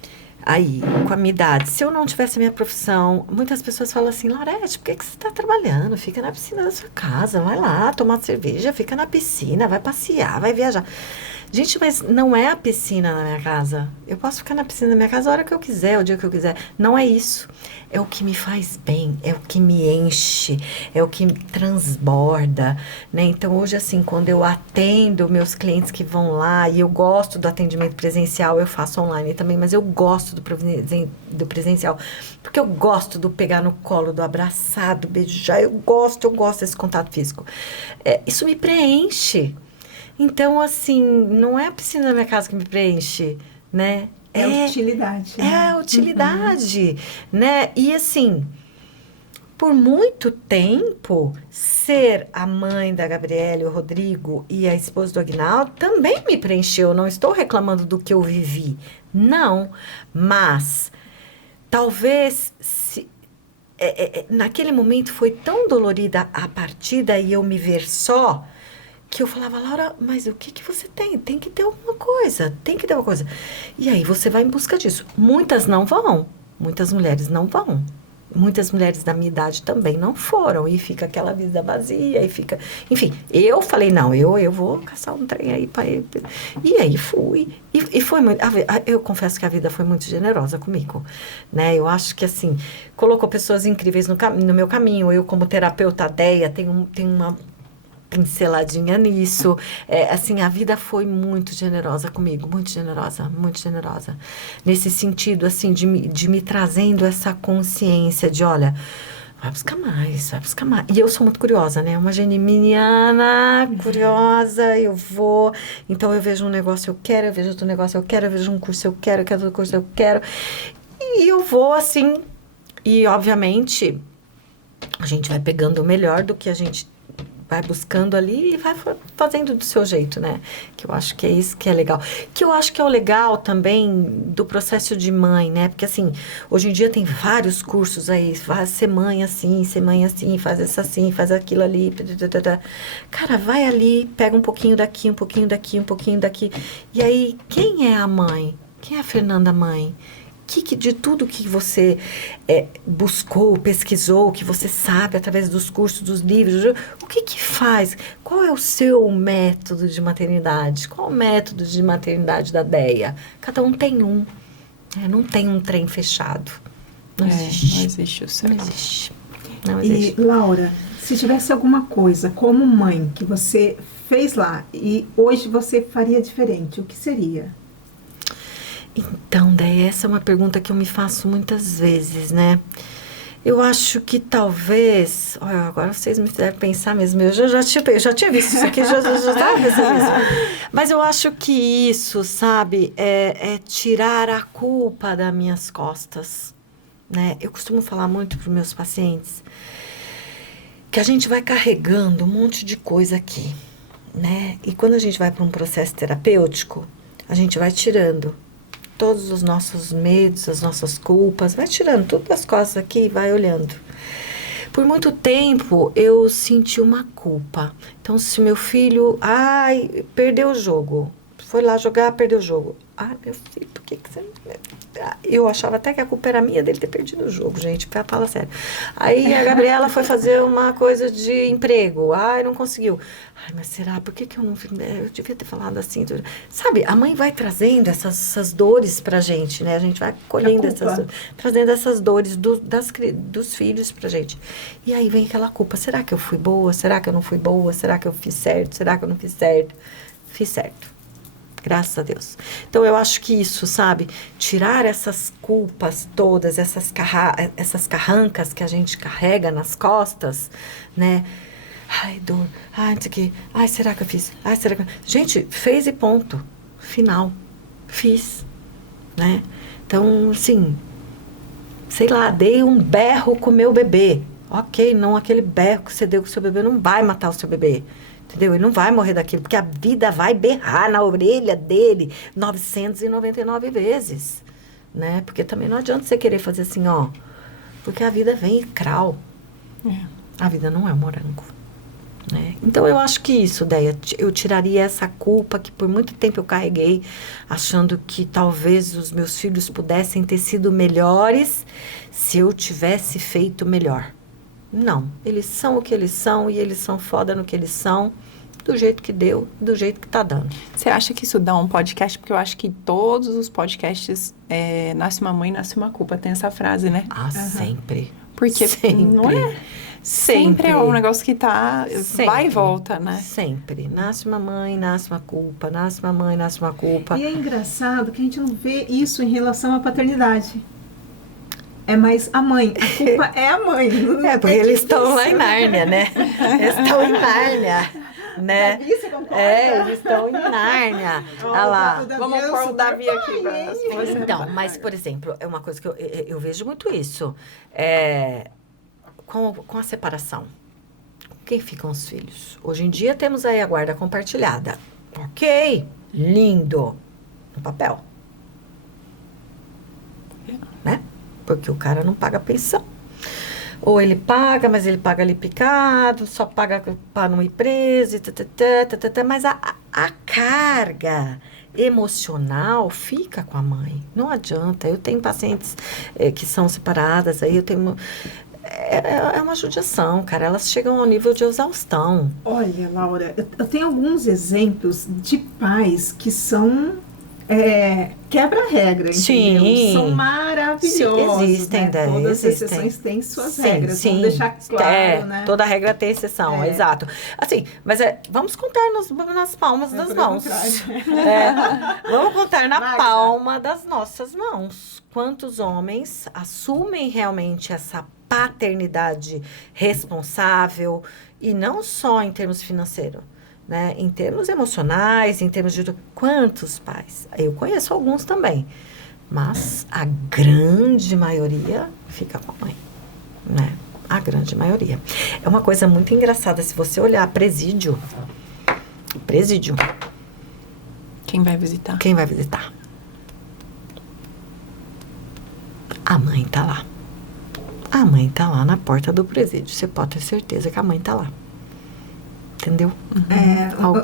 Aí, com a minha idade, se eu não tivesse a minha profissão, muitas pessoas falam assim, Laurete, por que você está trabalhando? Fica na piscina da sua casa, vai lá tomar cerveja, fica na piscina, vai passear, vai viajar. Gente, mas não é a piscina na minha casa. Eu posso ficar na piscina da minha casa a hora que eu quiser, o dia que eu quiser. Não é isso. É o que me faz bem, é o que me enche, é o que me transborda, né? Então, hoje, assim, quando eu atendo meus clientes que vão lá, e eu gosto do atendimento presencial, eu faço online também, mas eu gosto do presencial, porque eu gosto do pegar no colo, do abraçar, do beijar, eu gosto desse contato físico. Isso me preenche. Então, assim, não é a piscina da minha casa que me preenche, né? É utilidade. É a utilidade, né? E, assim, por muito tempo, ser a mãe da Gabriela, o Rodrigo e a esposa do Aguinaldo também me preencheu. Não estou reclamando do que eu vivi, não. Mas, talvez, naquele momento foi tão dolorida a partida e eu me ver só... que eu falava, Laura, mas o que você tem? Tem que ter alguma coisa, tem que ter uma coisa. E aí você vai em busca disso. Muitas não vão, muitas mulheres não vão. Muitas mulheres da minha idade também não foram. E fica aquela vida vazia, e fica... Enfim, eu falei, não, eu vou caçar um trem aí para ele. E aí fui. E foi muito... Eu confesso que a vida foi muito generosa comigo, né? Eu acho que, assim, colocou pessoas incríveis no meu caminho. Eu, como terapeuta Deia, tenho uma... pinceladinha nisso. Assim, a vida foi muito generosa comigo, muito generosa, muito generosa. Nesse sentido, assim, de me trazendo essa consciência de, olha, vai buscar mais, vai buscar mais. E eu sou muito curiosa, né? Uma geminiana curiosa, eu vou. Então, eu vejo um negócio, eu quero, eu vejo outro negócio, eu quero, eu vejo um curso, eu quero outro curso, eu quero. E eu vou, assim, e, obviamente, a gente vai pegando o melhor do que a gente vai buscando ali e vai fazendo do seu jeito, né? Que eu acho que é isso que é legal. Que eu acho que é o legal também do processo de mãe, né? Porque, assim, hoje em dia tem vários cursos aí. Faz ser mãe assim, faz isso assim, faz aquilo ali. Cara, vai ali, pega um pouquinho daqui, um pouquinho daqui, um pouquinho daqui. E aí, quem é a mãe? Quem é a Fernanda mãe? De tudo que você buscou, pesquisou, que você sabe através dos cursos, dos livros, o que faz? Qual é o seu método de maternidade? Qual é o método de maternidade da Deia? Cada um tem um. Não tem um trem fechado. Não existe. Não existe o certo. Não existe. Não existe. E, Laura, se tivesse alguma coisa como mãe que você fez lá e hoje você faria diferente, o que seria? Então, daí essa é uma pergunta que eu me faço muitas vezes, né? Eu acho que talvez... Olha, agora vocês me fizeram pensar mesmo. Eu já tinha visto isso aqui, já estava pensando isso. Mas eu acho que isso, sabe, é tirar a culpa das minhas costas, né? Eu costumo falar muito para os meus pacientes que a gente vai carregando um monte de coisa aqui, né? E quando a gente vai para um processo terapêutico, a gente vai tirando todos os nossos medos, as nossas culpas, vai tirando tudo das costas aqui e vai olhando. Por muito tempo, eu senti uma culpa. Então, se meu filho, perdeu o jogo, foi lá jogar, perdeu o jogo. Meu filho, por que você... Eu achava até que a culpa era minha dele ter perdido o jogo, gente, fala sério. Aí a Gabriela foi fazer uma coisa de emprego. Não conseguiu. Mas será? Por que eu não... Eu devia ter falado assim. Sabe, a mãe vai trazendo essas dores pra gente, né? A gente vai colhendo trazendo essas dores dos filhos pra gente. E aí vem aquela culpa. Será que eu fui boa? Será que eu não fui boa? Será que eu fiz certo? Será que eu não fiz certo? Fiz certo. Graças a Deus. Então, eu acho que isso, sabe? Tirar essas culpas todas, essas carrancas que a gente carrega nas costas, né? Dor. Não sei o quê. Será que eu fiz? Será que... Gente, fez e ponto. Final. Fiz. Né? Então, assim, sei lá, dei um berro com o meu bebê. Ok, não aquele berro que você deu com o seu bebê não vai matar o seu bebê. Entendeu? Ele não vai morrer daquilo, porque a vida vai berrar na orelha dele 999 vezes, né? Porque também não adianta você querer fazer assim, porque a vida vem e crau. A vida não é morango, né? Então, eu acho que isso, Déia, eu tiraria essa culpa que por muito tempo eu carreguei, achando que talvez os meus filhos pudessem ter sido melhores se eu tivesse feito melhor. Não, eles são o que eles são e eles são foda no que eles são, do jeito que deu, do jeito que tá dando. Você acha que isso dá um podcast? Porque eu acho que todos os podcasts, nasce uma mãe, nasce uma culpa, tem essa frase, né? Sempre. Porque sempre. Não é? Sempre é um negócio que vai e volta, né? Sempre. Nasce uma mãe, nasce uma culpa, nasce uma mãe, nasce uma culpa. E é engraçado que a gente não vê isso em relação à paternidade. É mais a mãe. A culpa é a mãe. Porque eles estão lá em Nárnia, né? Eles estão em Nárnia, né? Davi, você concorda? Eles estão em Nárnia. Olha lá. Vamos pôr o Davi aqui para as pessoas. Então, mas, por exemplo, é uma coisa que eu vejo muito isso. Com a separação. Quem ficam os filhos? Hoje em dia temos aí a guarda compartilhada. Ok, lindo. No papel. Né? Porque o cara não paga pensão. Ou ele paga, mas ele paga ali picado, só paga para não ir preso, mas a carga emocional fica com a mãe. Não adianta. Eu tenho pacientes que são separadas, aí eu tenho... É uma judiação, cara. Elas chegam ao nível de exaustão. Olha, Laura, eu tenho alguns exemplos de pais que são... quebra-regra, entendeu? Sim. São maravilhosos. Sim, existem, né? Todas as existem. exceções têm suas Sim, regras. sim. Vamos deixar claro, né? Toda regra tem exceção, exato. Assim, mas vamos contar nas palmas das mãos. Vamos contar na Magda. palma das nossas mãos. Quantos homens assumem realmente essa paternidade responsável, e não só em termos financeiros, né? Em termos emocionais, em termos de... Quantos pais? Eu conheço alguns também. Mas a grande maioria fica com a mãe, né? A grande maioria. É uma coisa muito engraçada. Se você olhar presídio... Quem vai visitar? Quem vai visitar? A mãe tá lá. A mãe tá lá na porta do presídio. Você pode ter certeza que a mãe tá lá. Entendeu?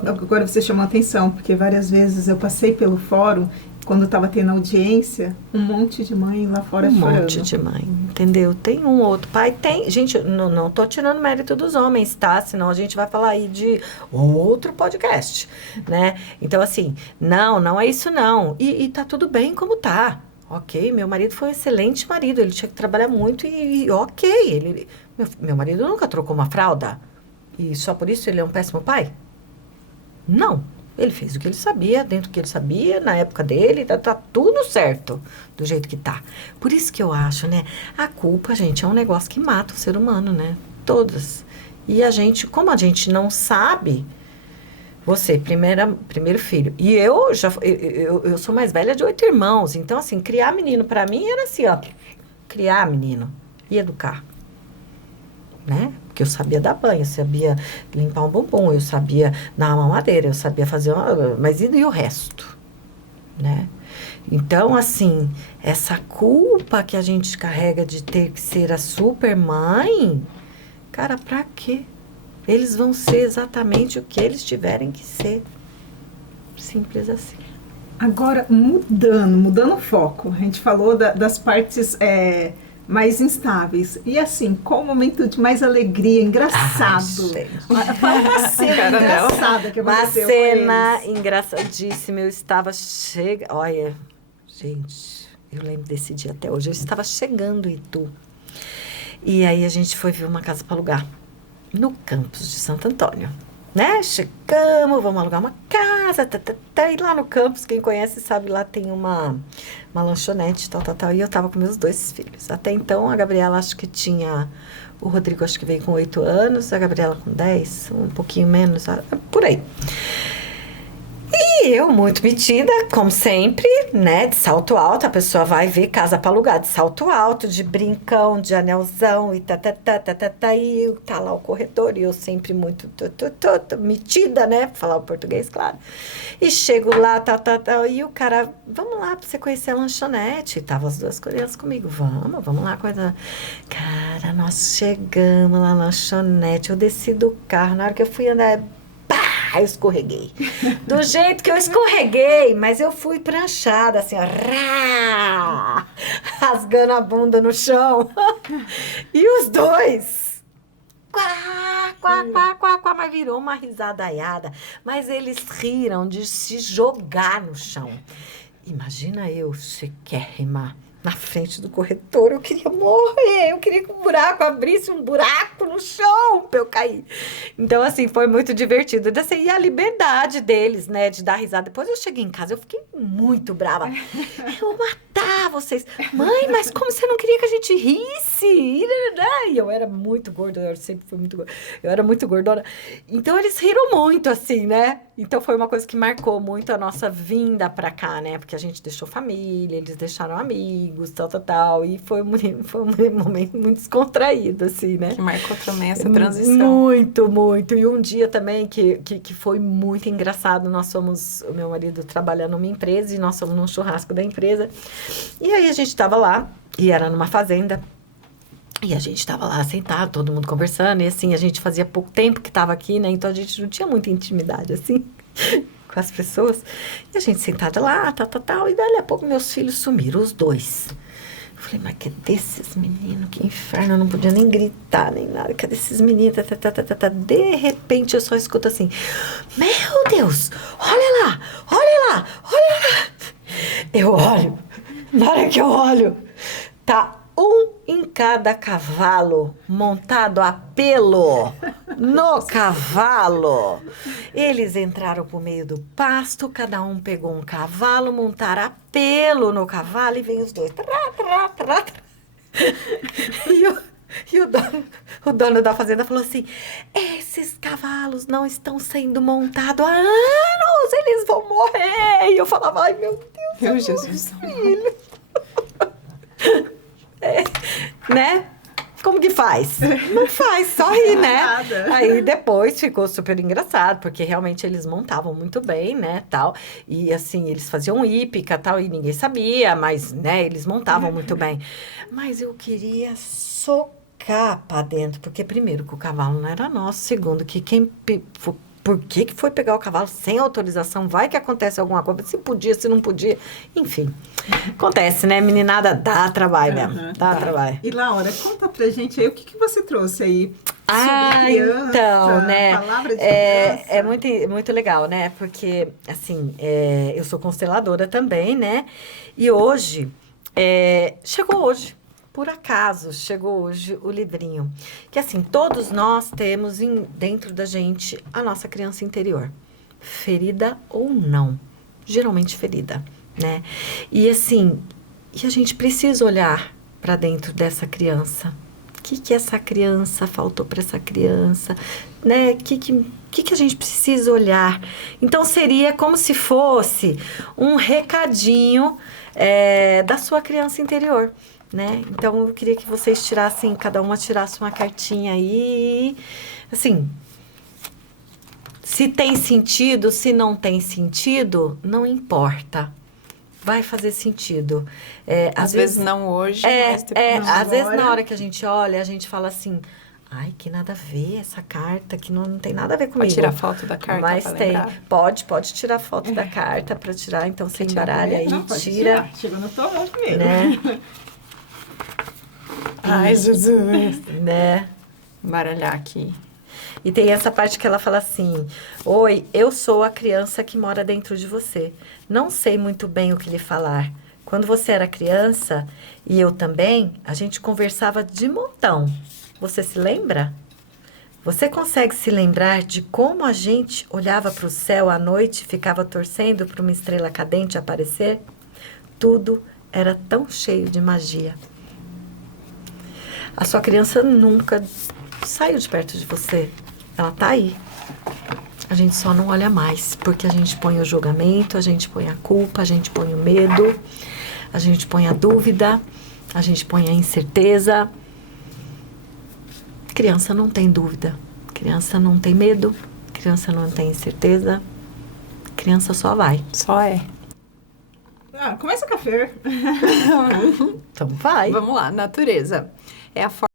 Agora você chamou a atenção, porque várias vezes eu passei pelo fórum, quando estava tendo audiência, um monte de mãe lá fora chorando. Um monte de mãe, entendeu? Tem um outro pai, tem... Gente, não tô tirando mérito dos homens, tá? Senão a gente vai falar aí de outro podcast, né? Então, assim, não é isso não. E tá tudo bem como tá. Ok, meu marido foi um excelente marido, ele tinha que trabalhar muito e ok. Meu marido nunca trocou uma fralda. E só por isso ele é um péssimo pai? Não. Ele fez o que ele sabia, dentro do que ele sabia, na época dele, tá tudo certo, do jeito que tá. Por isso que eu acho, né? A culpa, gente, é um negócio que mata o ser humano, né? Todas. E a gente, como a gente não sabe... Você, primeiro filho. E eu sou mais velha de 8 irmãos. Então, assim, criar menino pra mim era assim, ó. Criar menino e educar. Né? Porque eu sabia dar banho, eu sabia limpar um bumbum, eu sabia dar uma mamadeira, eu sabia fazer uma... Mas e o resto? Né? Então, assim, essa culpa que a gente carrega de ter que ser a super mãe, cara, pra quê? Eles vão ser exatamente o que eles tiverem que ser. Simples assim. Agora, mudando o foco, a gente falou das partes mais instáveis. E assim, qual o momento de mais alegria, engraçado? Fala uma cena engraçada que aconteceu. Uma cena engraçadíssima. Eu estava chegando... Olha, gente, eu lembro desse dia até hoje. Eu estava chegando em Itu. E aí a gente foi ver uma casa para alugar no campus de Santo Antônio. Né? Chegamos, vamos alugar uma casa, e lá no campus, quem conhece sabe, lá tem uma lanchonete, tal, e eu tava com meus 2 filhos. Até então, a Gabriela acho que tinha, o Rodrigo acho que veio com 8 anos, a Gabriela com 10, um pouquinho menos, por aí. E eu, muito metida, como sempre, né, de salto alto, a pessoa vai ver casa para alugar de salto alto, de brincão, de anelzão, e e tá lá o corretor, e eu sempre muito metida, né, pra falar o português, claro. E chego lá, e o cara, vamos lá pra você conhecer a lanchonete, e tava as 2 crianças comigo, vamos lá, coisa. Cara, nós chegamos lá na lanchonete, eu desci do carro, na hora que eu fui andar, eu escorreguei. Do jeito que eu escorreguei, mas eu fui pranchada, assim, ó, rasgando a bunda no chão. E os 2, quá, mas virou uma risadaiada. Mas eles riram de se jogar no chão. Imagina eu, sequérrima, na frente do corretor, eu queria morrer, eu queria que o buraco abrisse um buraco no chão pra eu cair. Então, assim, foi muito divertido. E a liberdade deles, né, de dar risada. Depois eu cheguei em casa, eu fiquei muito brava. Eu vou matar vocês. Mãe, mas como você não queria que a gente risse? E eu era muito gorda, eu sempre fui muito gorda. Eu era muito gordona. Então, eles riram muito, assim, né? Então, foi uma coisa que marcou muito a nossa vinda pra cá, né? Porque a gente deixou família, eles deixaram amigos, tal. E foi um momento muito descontraído, assim, né? Que marcou também essa transição. Muito, muito. E um dia também que foi muito engraçado, nós fomos, o meu marido trabalha numa empresa e nós fomos num churrasco da empresa. E aí a gente tava lá, e era numa fazenda. E a gente tava lá sentado, todo mundo conversando, e assim, a gente fazia pouco tempo que tava aqui, né? Então a gente não tinha muita intimidade, assim, com as pessoas. E a gente sentada lá, tal, e dali a pouco meus filhos sumiram, os 2. Eu falei, mas cadê esses meninos? Que inferno, eu não podia nem gritar, nem nada. Cadê esses meninos? De repente eu só escuto assim, meu Deus, olha lá. Eu olho, na hora que eu olho, tá um em cada cavalo, montado a pelo no cavalo. Eles entraram por meio do pasto, cada um pegou um cavalo, montaram a pelo no cavalo e vem os 2. E o dono da fazenda falou assim, esses cavalos não estão sendo montados há anos, eles vão morrer. E eu falava, ai meu Deus, Meu Jesus. filho. Né? Como que faz? Não faz, só ri, né? Nada. Aí depois ficou super engraçado, porque realmente eles montavam muito bem, né, tal. E assim, eles faziam hípica, tal, e ninguém sabia, mas, né, eles montavam muito bem. Mas eu queria socar pra dentro, porque primeiro que o cavalo não era nosso, segundo que por que foi pegar o cavalo sem autorização? Vai que acontece alguma coisa. Se podia, se não podia. Enfim, acontece, né? Meninada dá trabalho mesmo. Dá trabalho. E Laura, conta pra gente aí o que você trouxe aí sobre criança, então, né? palavra de criança. É muito, muito legal, né? Porque, assim, eu sou consteladora também, né? E hoje, chegou hoje. Por acaso, chegou hoje o livrinho. Que assim, todos nós temos dentro da gente a nossa criança interior. Ferida ou não. Geralmente ferida, né? E assim, a gente precisa olhar para dentro dessa criança. O que essa criança faltou para essa criança, né? O que a gente precisa olhar? Então, seria como se fosse um recadinho da sua criança interior. Né? Então, eu queria que vocês tirassem, cada uma tirasse uma cartinha aí, assim, se tem sentido, se não tem sentido, não importa, vai fazer sentido. Às vezes não hoje, mas depois às vezes na hora que a gente olha, a gente fala assim, Ai, que nada a ver essa carta, que não tem nada a ver comigo. Pode tirar foto da carta Mas pra tem. lembrar? Pode tirar foto da carta para tirar. Então, você tirar embaralha aí, Não, pode tira. tirar. Chegou na tua mão primeiro. Né? Ai, Jesus. Né? Embaralhar aqui. E tem essa parte que ela fala assim: Oi, eu sou a criança que mora dentro de você. Não sei muito bem o que lhe falar. Quando você era criança, e eu também, a gente conversava de montão. Você se lembra? Você consegue se lembrar de como a gente olhava para o céu à noite e ficava torcendo para uma estrela cadente aparecer? Tudo era tão cheio de magia. A sua criança nunca saiu de perto de você. Ela tá aí. A gente só não olha mais, porque a gente põe o julgamento, a gente põe a culpa, a gente põe o medo, a gente põe a dúvida, a gente põe a incerteza. Criança não tem dúvida, criança não tem medo, criança não tem incerteza, criança só vai. Só é. Ah, começa com a Fer. Então vai. Vamos lá, natureza. É a forma